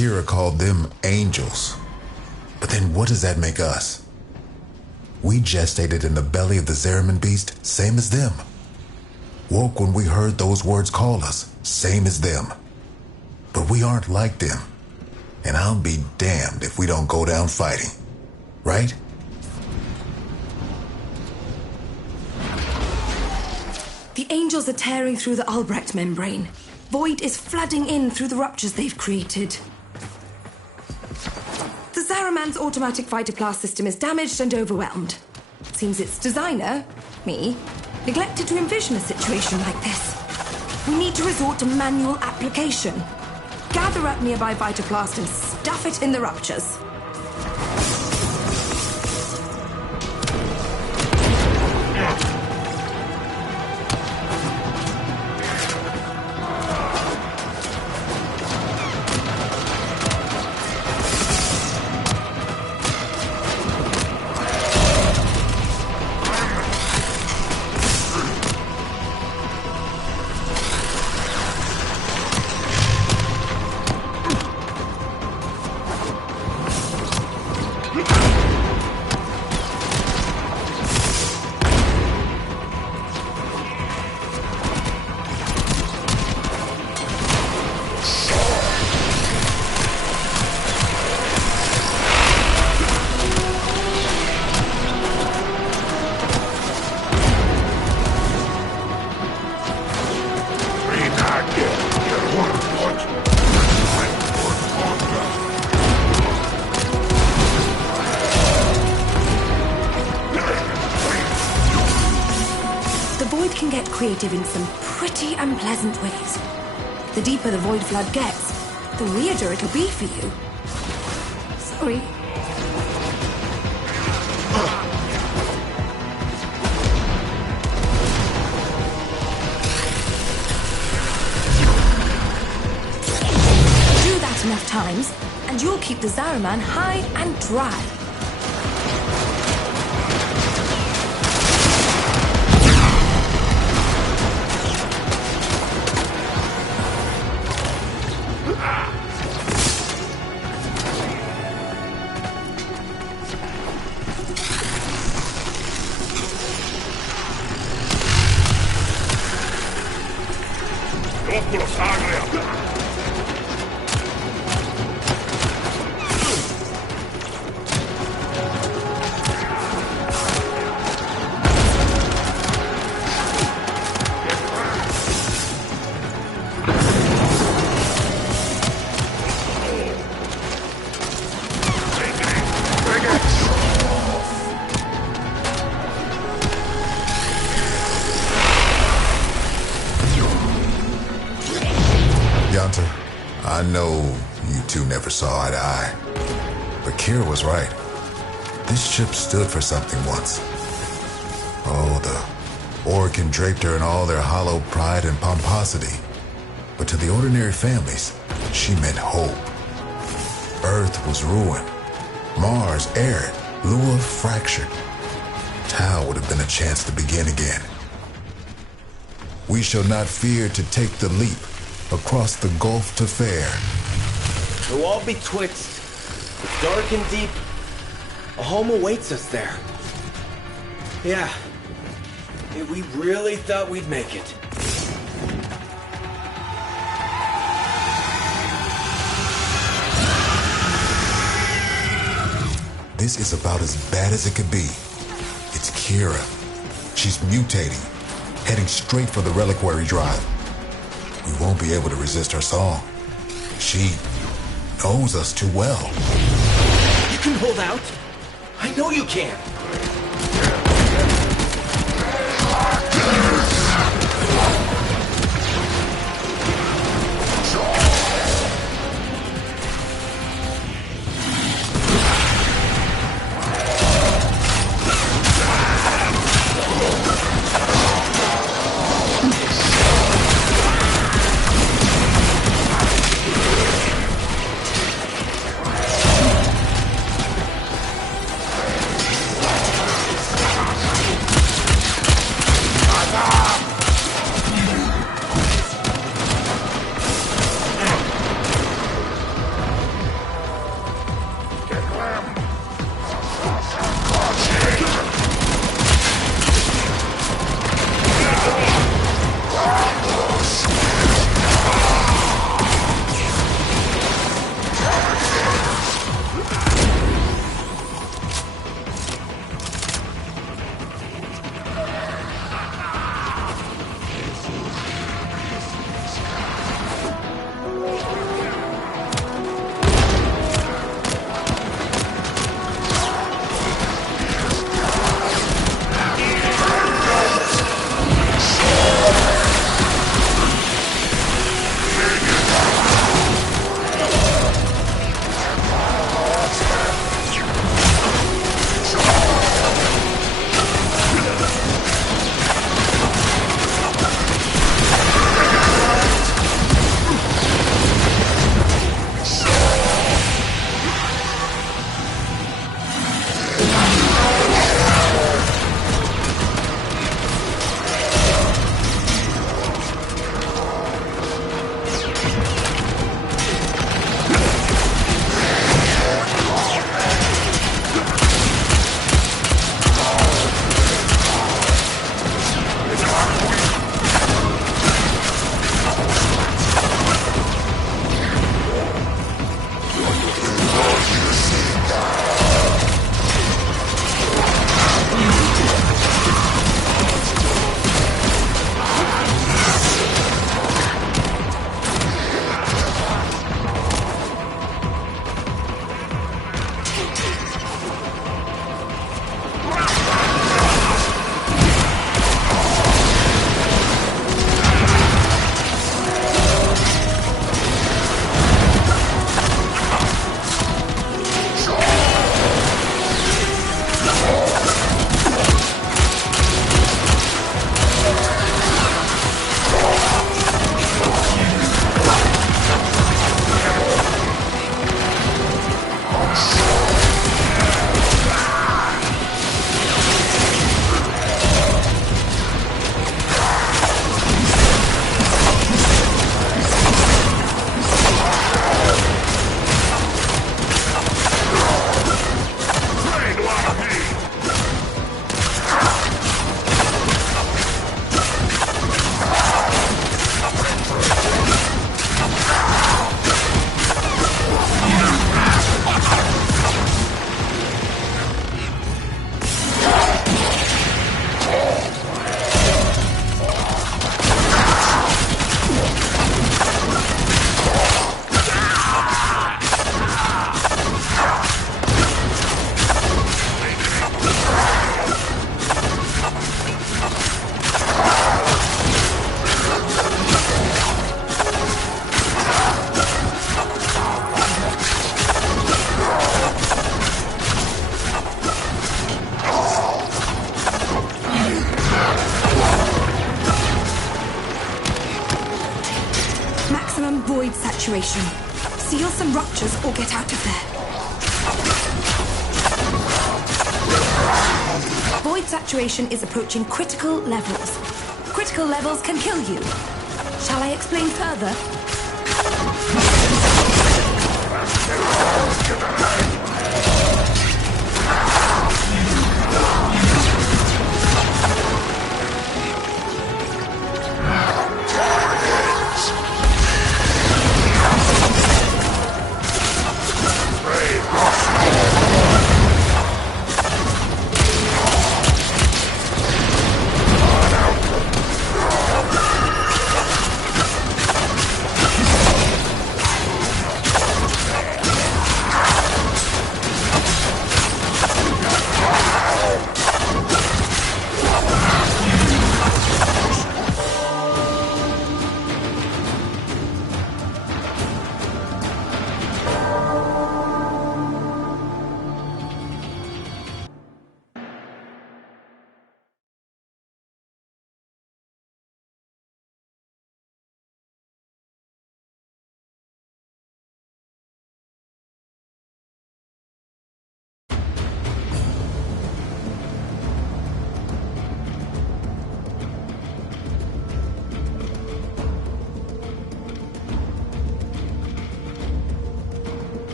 Kira called them angels. But then what does that make us? We gestated in the belly of the Zeraman beast, same as them. Woke when we heard those words call us, same as them. But we aren't like them. And I'll be damned if we don't go down fighting. Right? The angels are tearing through the Albrecht membrane. Void is flooding in through the ruptures they've created. The Zaraman's automatic fighter class system is damaged and overwhelmed. Seems its designer, me, neglected to envision a situation like this. We need to resort to manual application. Gather up nearby fighter blast and stuff it in the ruptures. Creative in some pretty unpleasant ways. The deeper the void flood gets, the weirder it'll be for you. Sorry. Do that enough times, and you'll keep the Zaraman high and dry. I know you two never saw eye to eye, but Kira was right. This ship stood for something once. Oh, the Orokin draped her in all their hollow pride and pomposity. But to the ordinary families, she meant hope. Earth was ruined. Mars arid. Lua fractured. Tau would have been a chance to begin again. We shall not fear to take the leap across the gulf to fair. Though all betwixt, dark and deep, a home awaits us there. Yeah, we really thought we'd make it. This is about as bad as it could be. It's Kira. She's mutating, heading straight for the reliquary drive. We won't be able to resist her song. She knows us too well. You can hold out. I know you can. void saturation. Seal some ruptures or get out of there. Void saturation is approaching critical levels. Critical levels can kill you. Shall I explain further?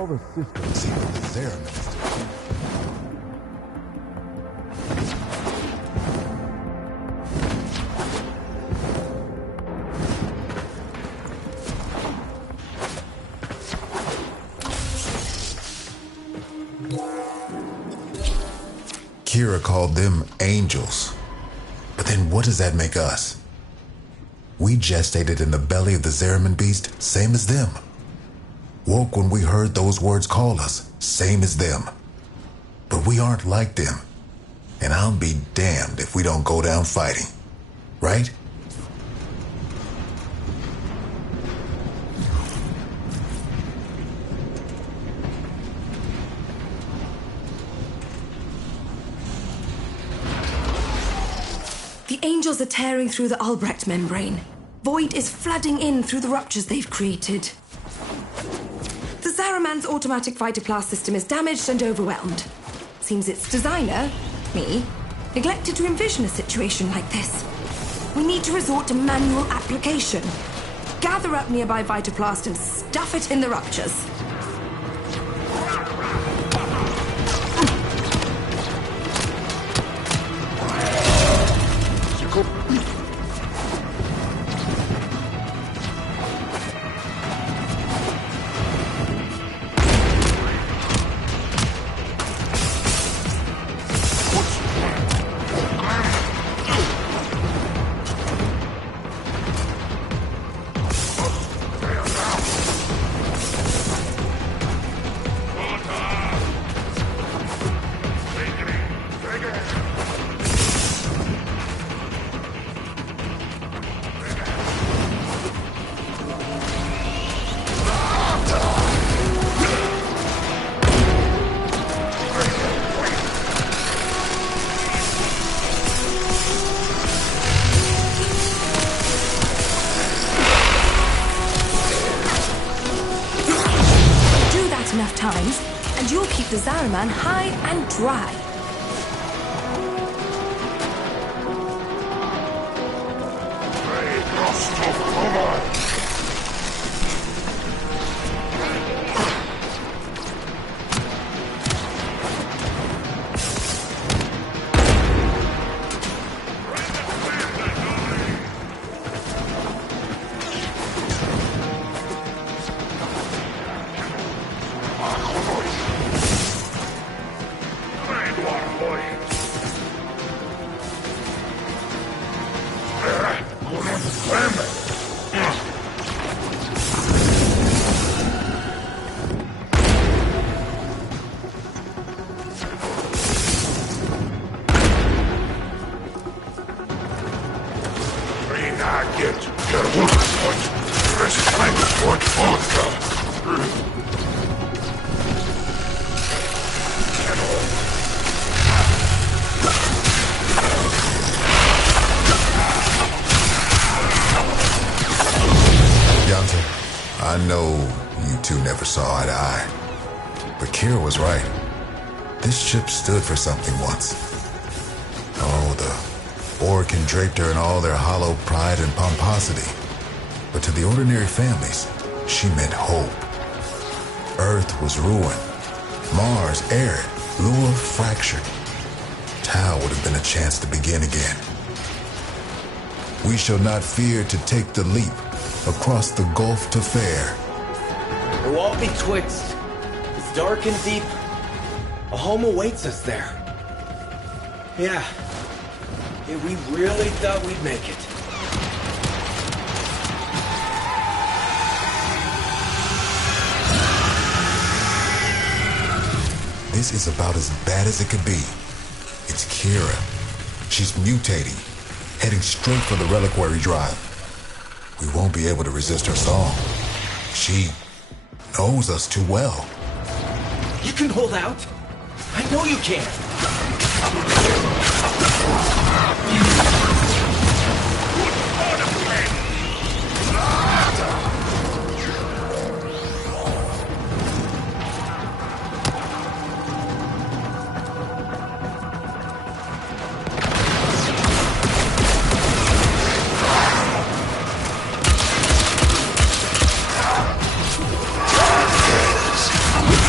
all the systems seem to be there, Minister. Kira called them angels. But then what does that make us? We gestated in the belly of the Zeraman beast, same as them. Woke when we heard those words call us, same as them. But we aren't like them. And I'll be damned if we don't go down fighting. Right? The angels are tearing through the Albrecht membrane. Void is flooding in through the ruptures they've created. The Zaraman's automatic fighter class system is damaged and overwhelmed. Seems its designer, me, neglected to envision a situation like this. We need to resort to manual application. Gather up nearby Vitoplast and stuff it in the ruptures. Enough times, and you'll keep the Zaraman high and dry. I know you two never saw eye to eye, but Kira was right. This ship stood for something once. Oh, the Orokin draped her in all their hollow pride and pomposity. But to the ordinary families, she meant hope. Earth was ruined. Mars arid. Lua fractured. Tau would have been a chance to begin again. We shall not fear to take the leap across the gulf to fair. We'll all be twixt. It's dark and deep. A home awaits us there. Yeah, we really thought we'd make it. This is about as bad as it could be. It's Kira. She's mutating, heading straight for the reliquary drive. We won't be able to resist her song. She knows us too well. You can hold out. I know you can.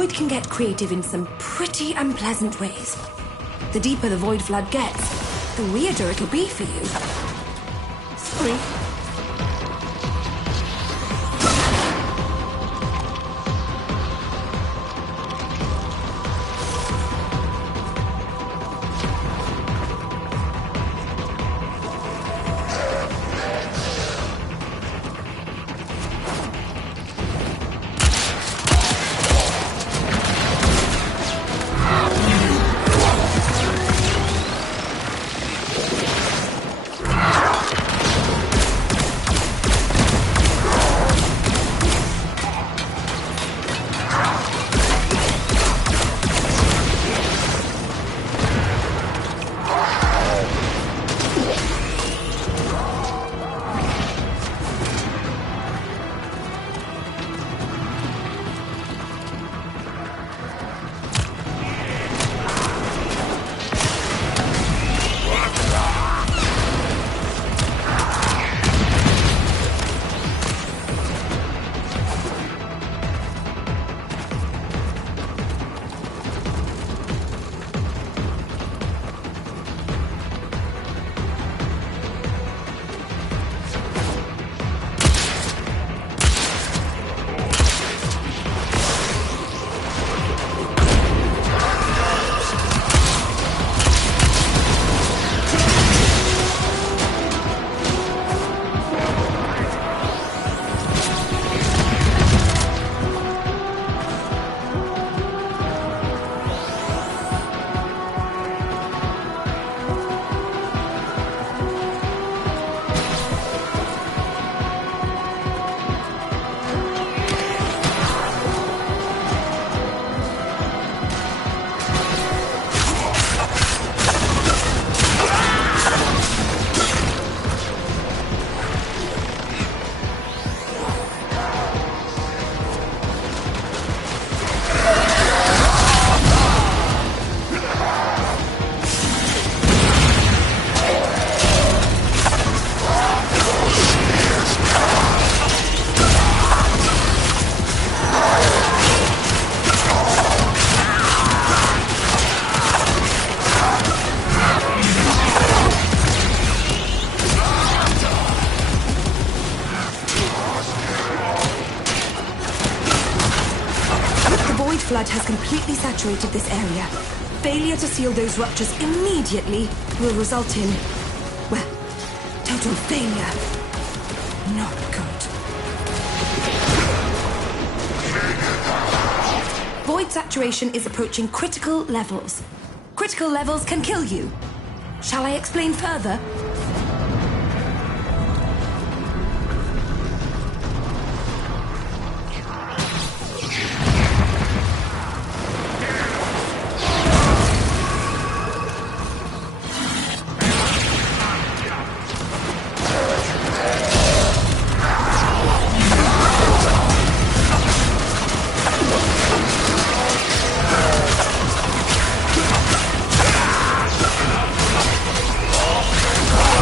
Void can get creative in some pretty unpleasant ways. The deeper the Void Flood gets, the weirder it'll be for you. Sorry. Flood has completely saturated this area. Failure to seal those ruptures immediately will result in, well, total failure. Not good. Void saturation is approaching critical levels. Critical levels can kill you. Shall I explain further?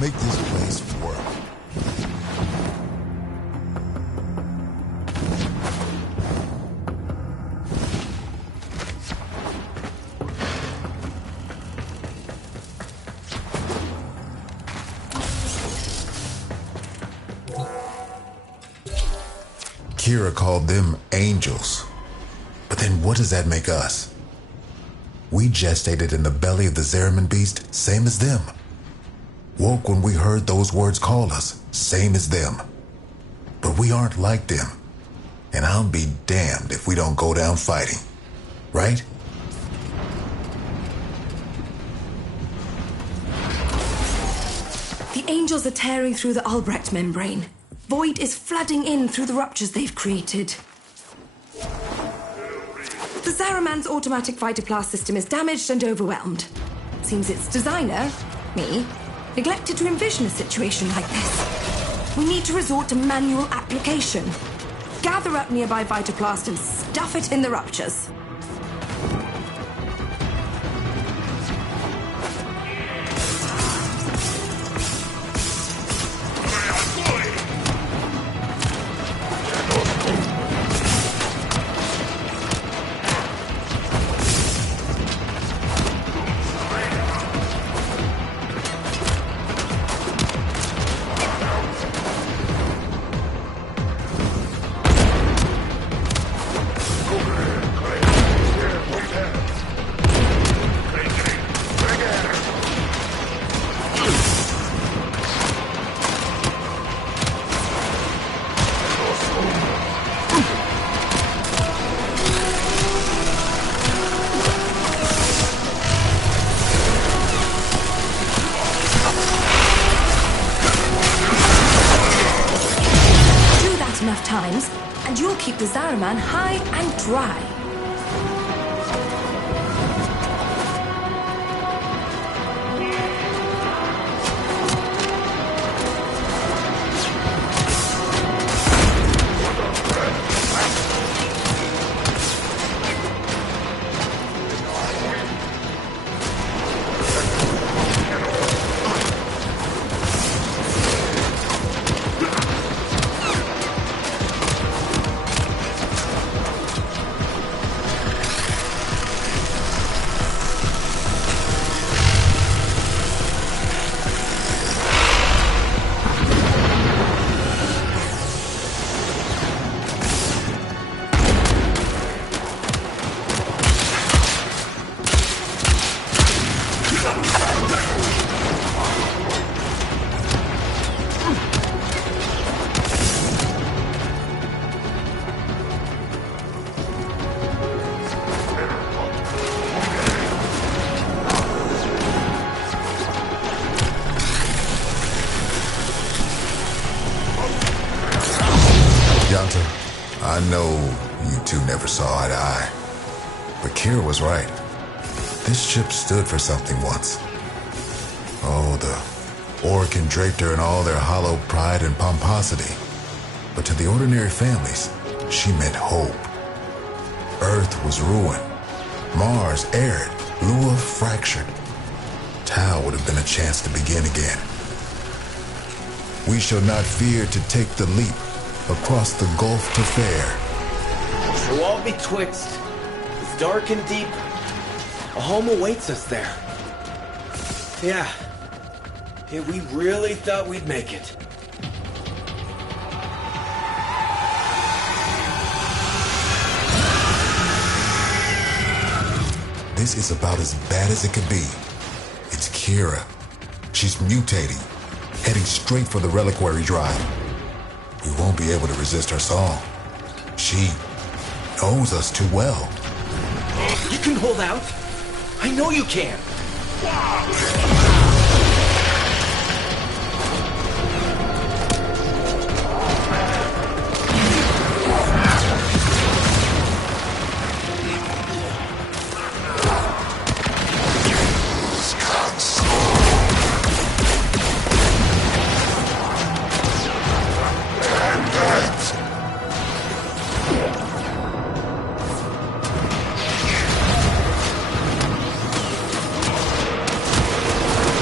make this place work. Kira called them angels. But then what does that make us? We gestated in the belly of the Zeraman beast, same as them. Woke when we heard those words call us, same as them. But we aren't like them. And I'll be damned if we don't go down fighting. Right? The angels are tearing through the Albrecht membrane. Void is flooding in through the ruptures they've created. The Zaraman's automatic fighter blast system is damaged and overwhelmed. Seems its designer, me, neglected to envision a situation like this. We need to resort to manual application. Gather up nearby fighter blast and stuff it in the ruptures. Enough times, and you'll keep the Zaraman high and dry. I know you two never saw eye to eye, but Kira was right. This ship stood for something once. Oh, the Orokin draped her in all their hollow pride and pomposity. But to the ordinary families, she meant hope. Earth was ruined. Mars arid. Lua fractured. Tau would have been a chance to begin again. We shall not fear to take the leap across the gulf to fare. So all betwixt is dark and deep. A home awaits us there. Yeah, we really thought we'd make it. This is about as bad as it could be. It's Kira. She's mutating, heading straight for the reliquary drive. We won't be able to resist her song. She knows us too well. You can hold out. I know you can.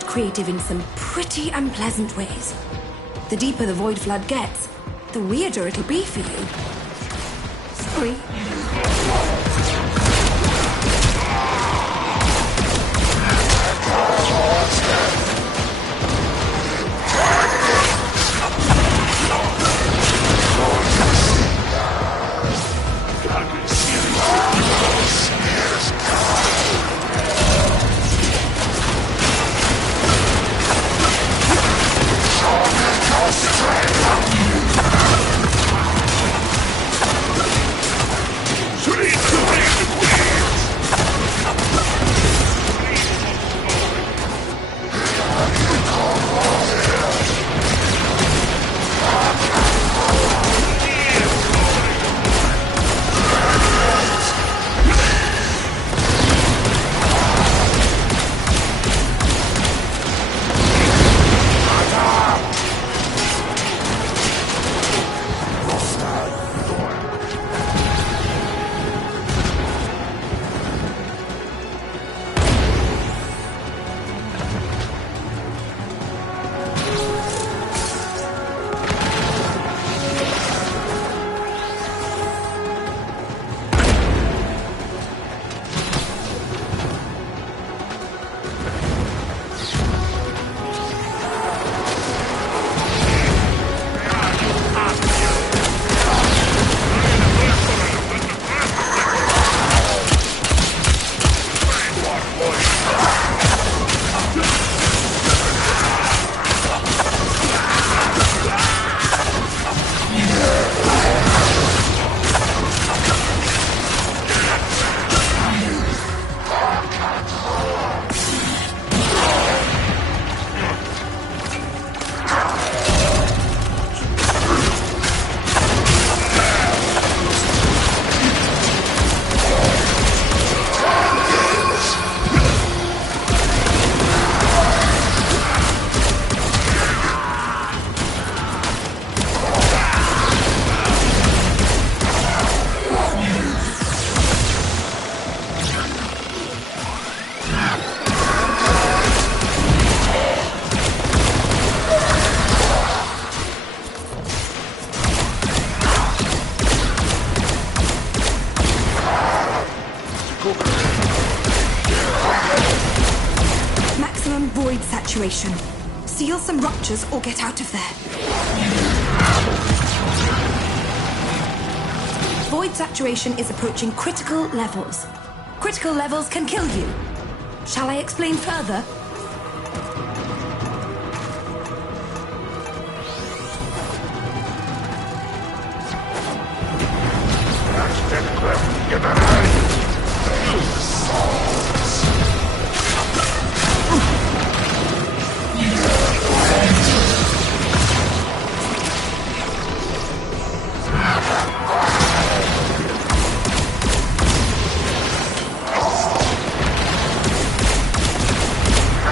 get creative in some pretty unpleasant ways. The deeper the void flood gets, the weirder it'll be for you. Sorry. Maximum void saturation. Seal some ruptures or get out of there. Void saturation is approaching critical levels. Critical levels can kill you. Shall I explain further?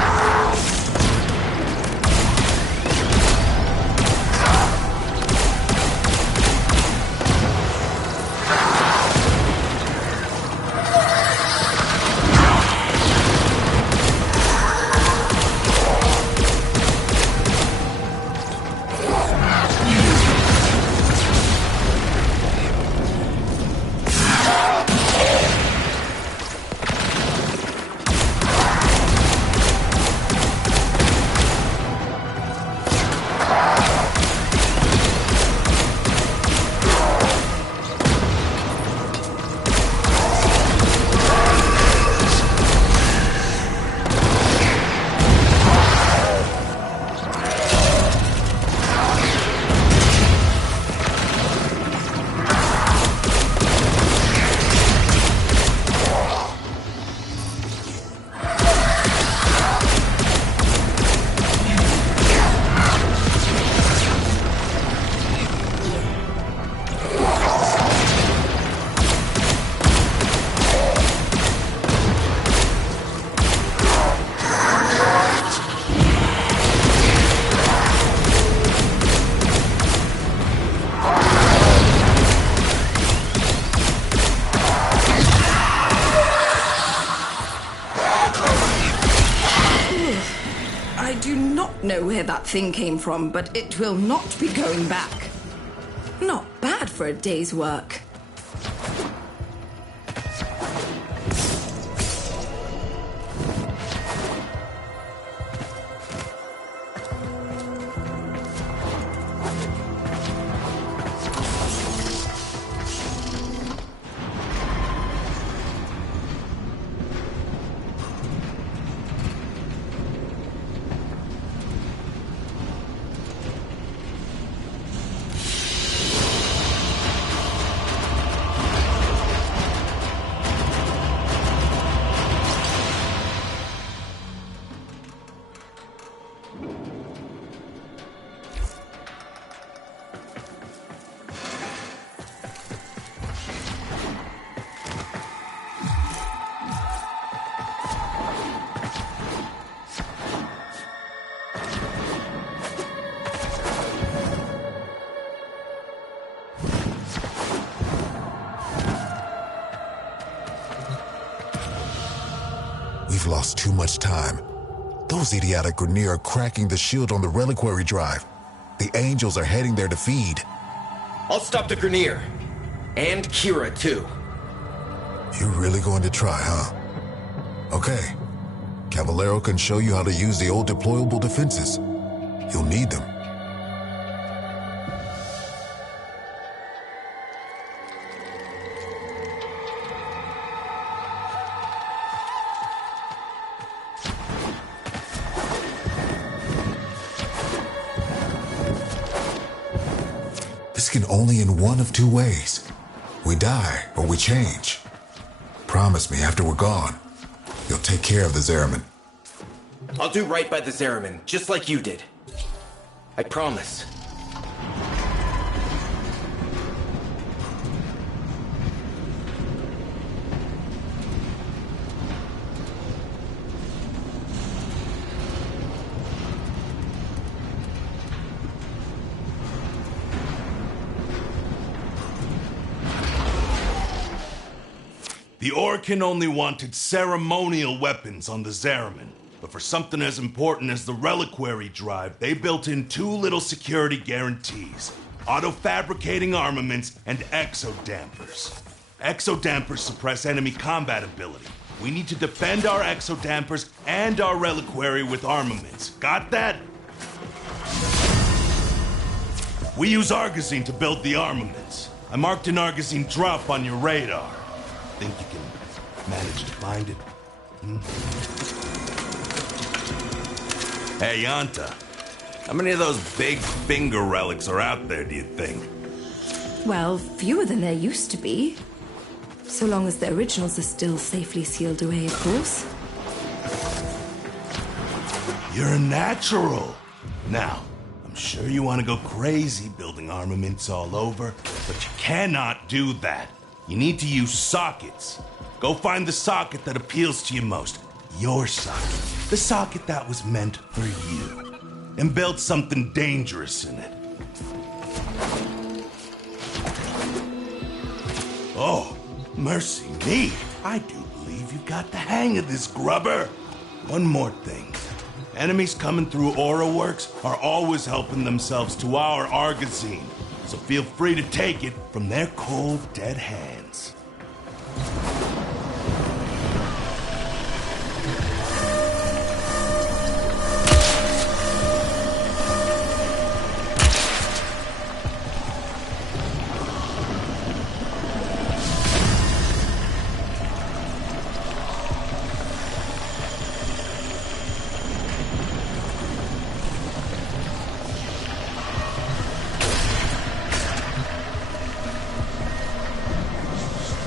I do not know where that thing came from, but it will not be going back. Not bad for a day's work. We've lost too much time. Those idiotic Grineer are cracking the shield on the reliquary drive. The Angels are heading there to feed. I'll stop the Grineer. And Kira, too. You're really going to try, huh? Okay. Caballero can show you how to use the old deployable defenses. You'll need them. This can only end one of two ways. We die or we change. Promise me after we're gone, you'll take care of the Zeraman. I'll do right by the Zeraman, just like you did. I promise. The Orkin only wanted ceremonial weapons on the Zeraman, but for something as important as the reliquary drive, they built in two little security guarantees: auto-fabricating armaments and exodampers. Exodampers suppress enemy combat ability. We need to defend our exodampers and our reliquary with armaments. Got that? We use Argosine to build the armaments. I marked an Argosine drop on your radar. Think you can manage to find it? Hey, Yanta. How many of those big finger relics are out there, do you think? Well, fewer than there used to be. So long as the originals are still safely sealed away, of course. You're a natural. Now, I'm sure you want to go crazy building armaments all over, but you cannot do that. You need to use sockets. Go find the socket that appeals to you most. Your socket. The socket that was meant for you. And build something dangerous in it. Oh, mercy me. I do believe you got the hang of this, grubber. One more thing. Enemies coming through Aura Works are always helping themselves to our Argosine. So feel free to take it from their cold, dead hands.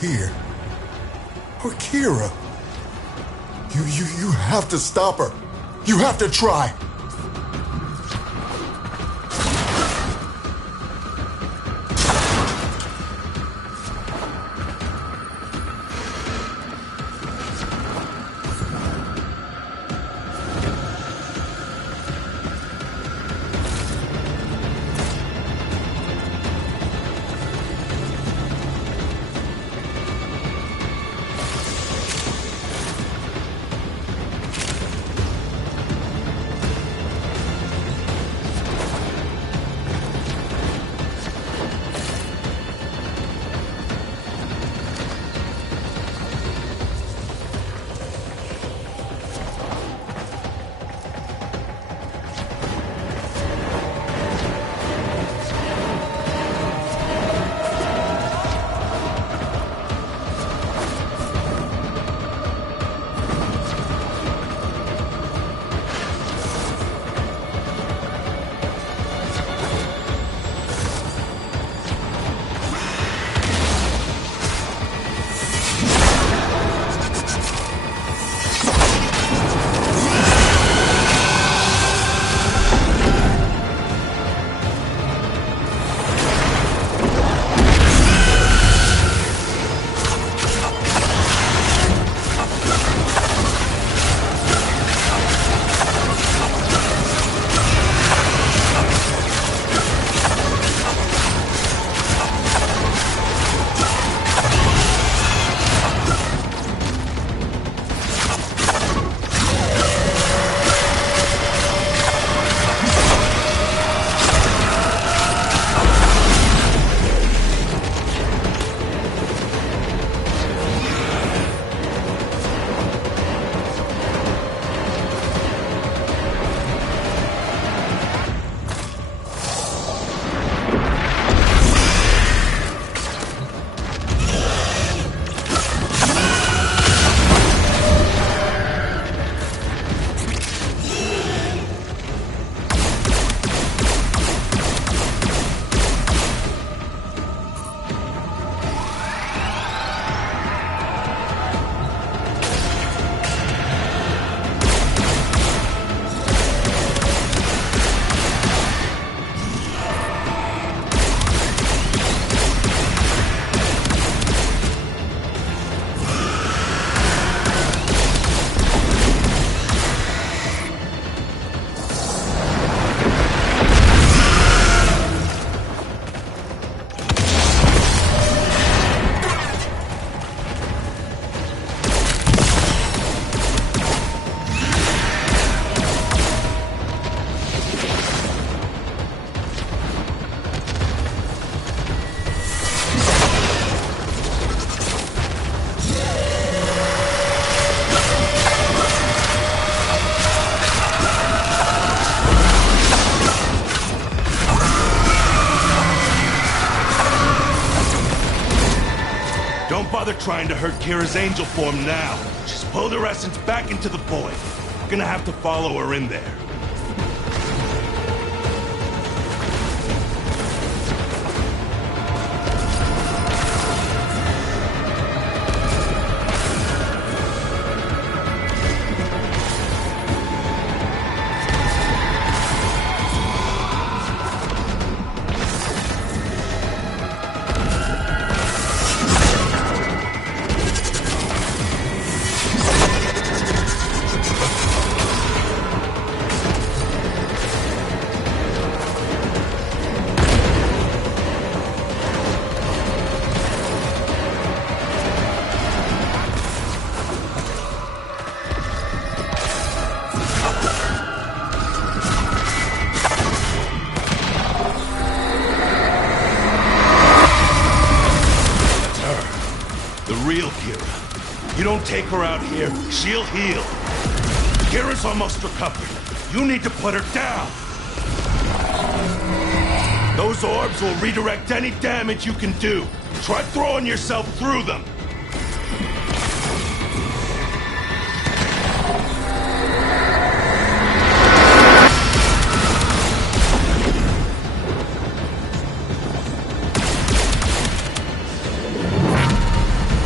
here. Or Kira. You have to stop her. You have to try. bother trying to hurt Kira's angel form now. She's pulled her essence back into the void. We're gonna have to follow her in there. Real Kira. You don't take her out here, she'll heal. Kira's almost recovered. You need to put her down. Those orbs will redirect any damage you can do. Try throwing yourself through them.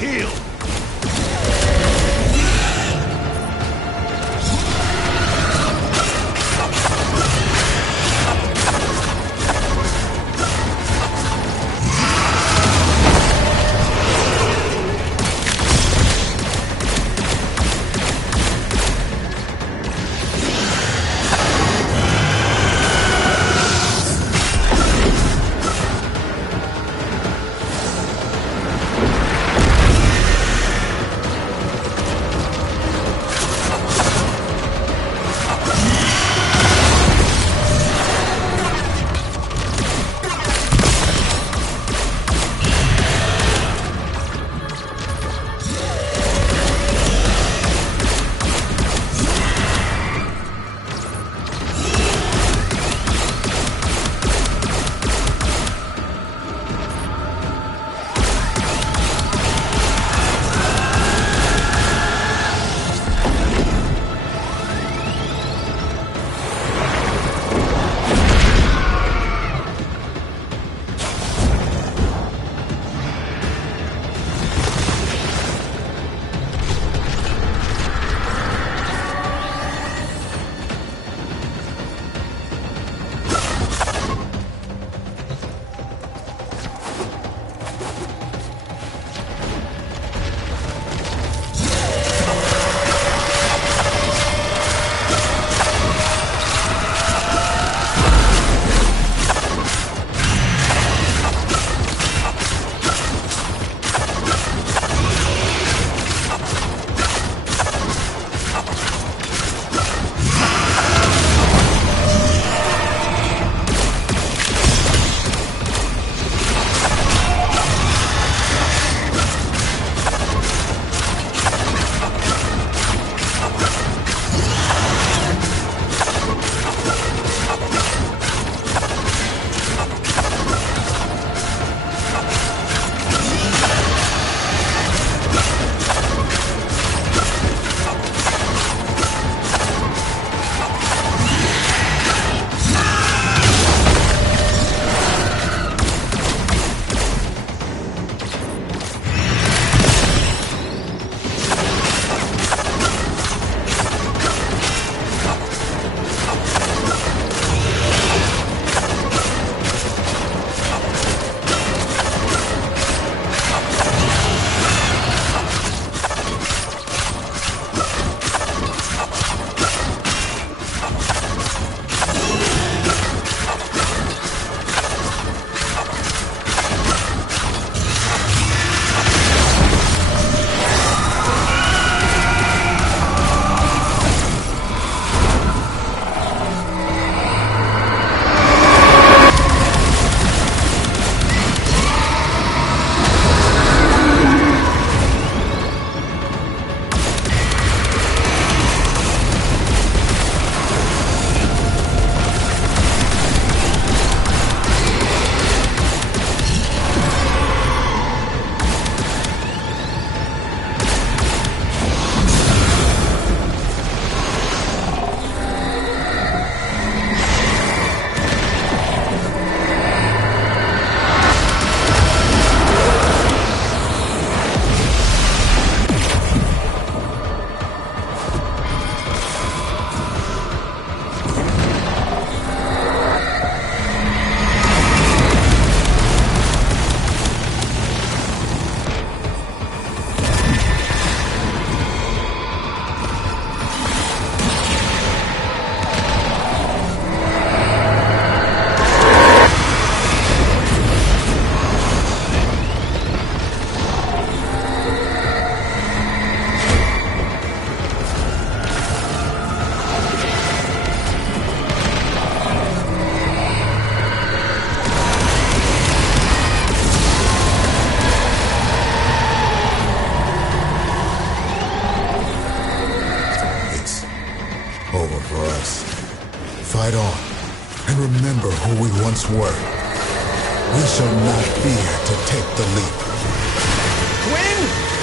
heal! Fight on, and remember who we once were. We shall not fear to take the leap. Quinn!